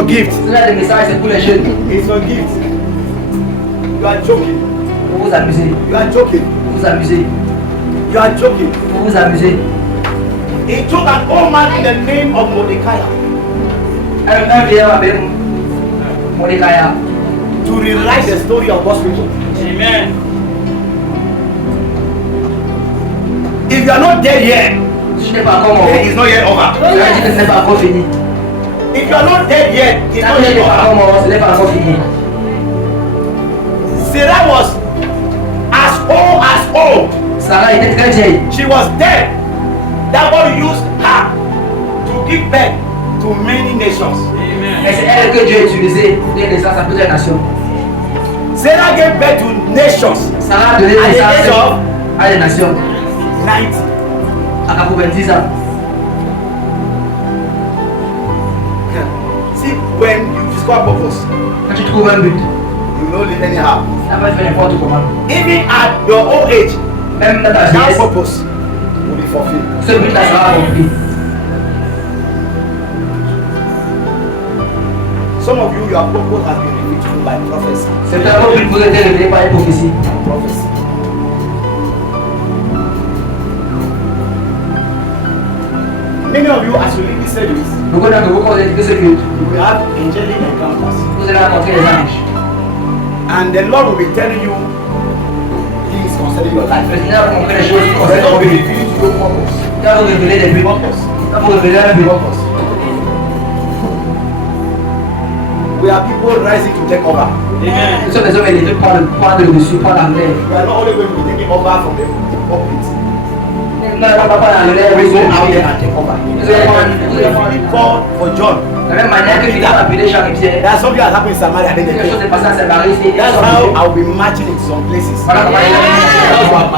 gifts. It's for gifts. You are joking. You are joking. You are joking. He took an old man in the name of Mordecai to rewrite the story of God's people. Amen. If you are not there yet, then it's not yet over. If you are not dead yet, it's not yet over. Sarah was as old. She was dead. That God used her to give birth to many nations. Amen. Sarah gave birth to nations at the age of 90. See, when you discover purpose, you will not live anyhow. Even at your old age, that purpose will be fulfilled. Some of you, your purpose has been revealed to you by prophecy. Prophecy. Many of you, as you leave this service, you will have angelic encounters. And the Lord will be telling you things concerning your life. The Lord will be revealing to you purpose. We are people rising to take over. Amen. We are not only going to be taking over from the pulpit. We go out there and take over. We called for John. That's something that happened in Samaria. That's how I'll be marching in some places. Because you are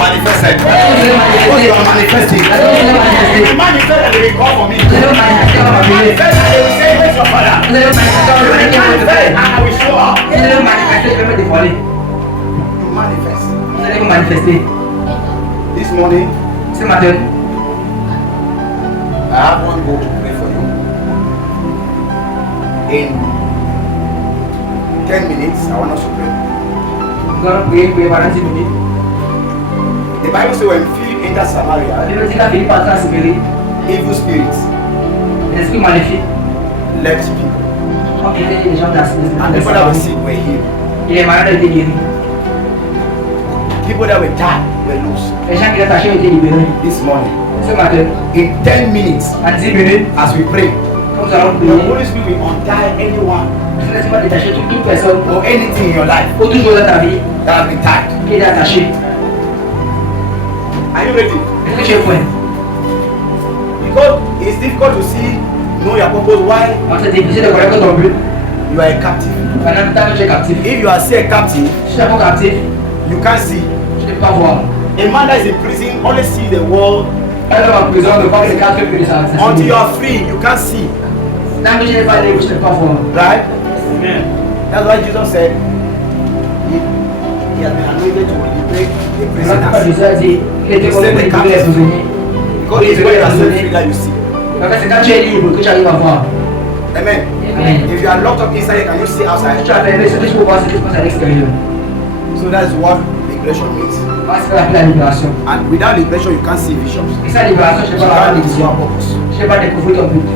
manifesting. Because you are manifesting. You manifest and they will call for me. Manifest and they will say, where's your father? Manifest and I will show up. You manifest. This morning, I have one goal to pray for you. In 10 minutes, I want us to pray. The Bible says when Philip entered Samaria, evil spirits left people. And people that were sick were healed. People that were tired were loose. This morning, in 10 minutes, as we pray, the Holy Spirit will untie anyone or anything in your life that has been tied. Are you ready? Because it's difficult to see, know your purpose. Why? You are a captive. If you are still a captive, you can't see. A man that is in prison only sees the world. Until you are free, you can't see. Right? Amen. That's why Jesus said he has been anointed to liberate the prisoners. Because Because it's when you are set free that you see. C'est quand tu es libre que tu arrives à voir. Amen. Amen. If you are locked up inside, can you see outside? Tu as fermé, c'est juste pour voir ce qui se passe à l'extérieur. So that's what liberation means. Parce que la libération. And without liberation, you can't see visions. Et sa libération, je ne You peux pas avoir can't de see your vision. purpose. Je ne peux pas découvrir ton but.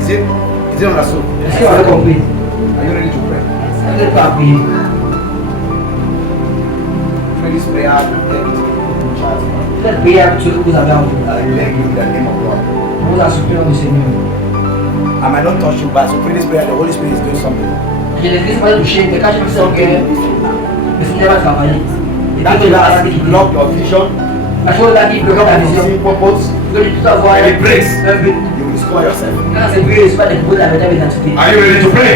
Is it understood? Est-ce qu'on a compris? Are you ready to pray? Vous n'êtes pas à prier. Pray this prayer and everything. Vous êtes prié avec ce que vous avez en vous. I beg you in the name of God. Vous vous assouplez au Seigneur. I might not touch you, but as you pray this prayer, the Holy Spirit is doing something. Je ne sais pas toucher, mais quand je fais ça au cœur, le Seigneur va travailler. Et That puis, thing il va has arrêter. blocked your vision, La chose là qui bloque ta vision. see purpose, Vous devez tout avoir and it breaks. un but. You will discover yourself. Quand c'est brisé, c'est pas découvrir la véritable identité. Are you ready to pray?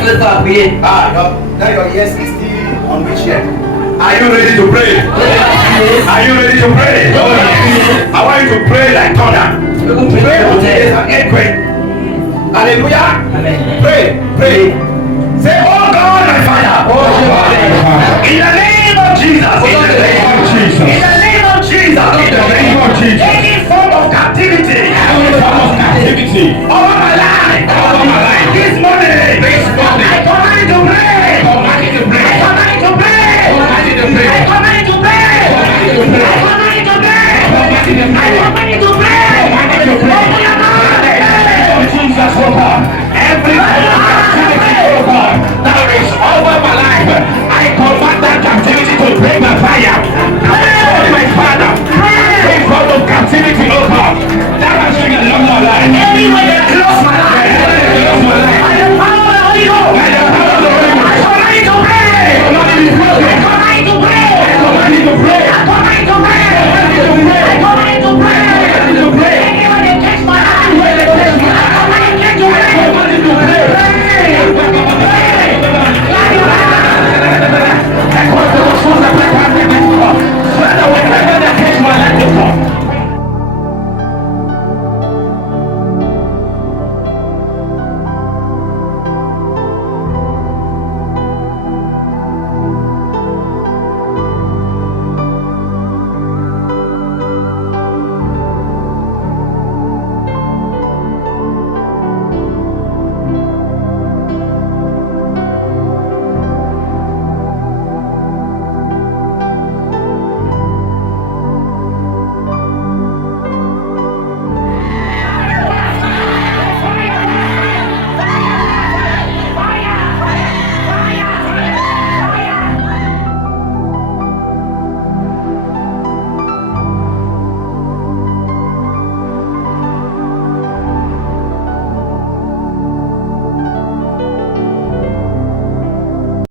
Vous n'êtes pas à prier. Now your yes is still on which end? Are you ready to pray? Are you ready to pray? I want you to pray like thunder. Pray until there's an earthquake. Hallelujah. Amen. Pray, pray. Say, oh God, my Father. Oh, je m'appelle. In the name of Jesus. In the name of Jesus. In the name of Jesus. In the name of Jesus. Any form of captivity. Any form of captivity.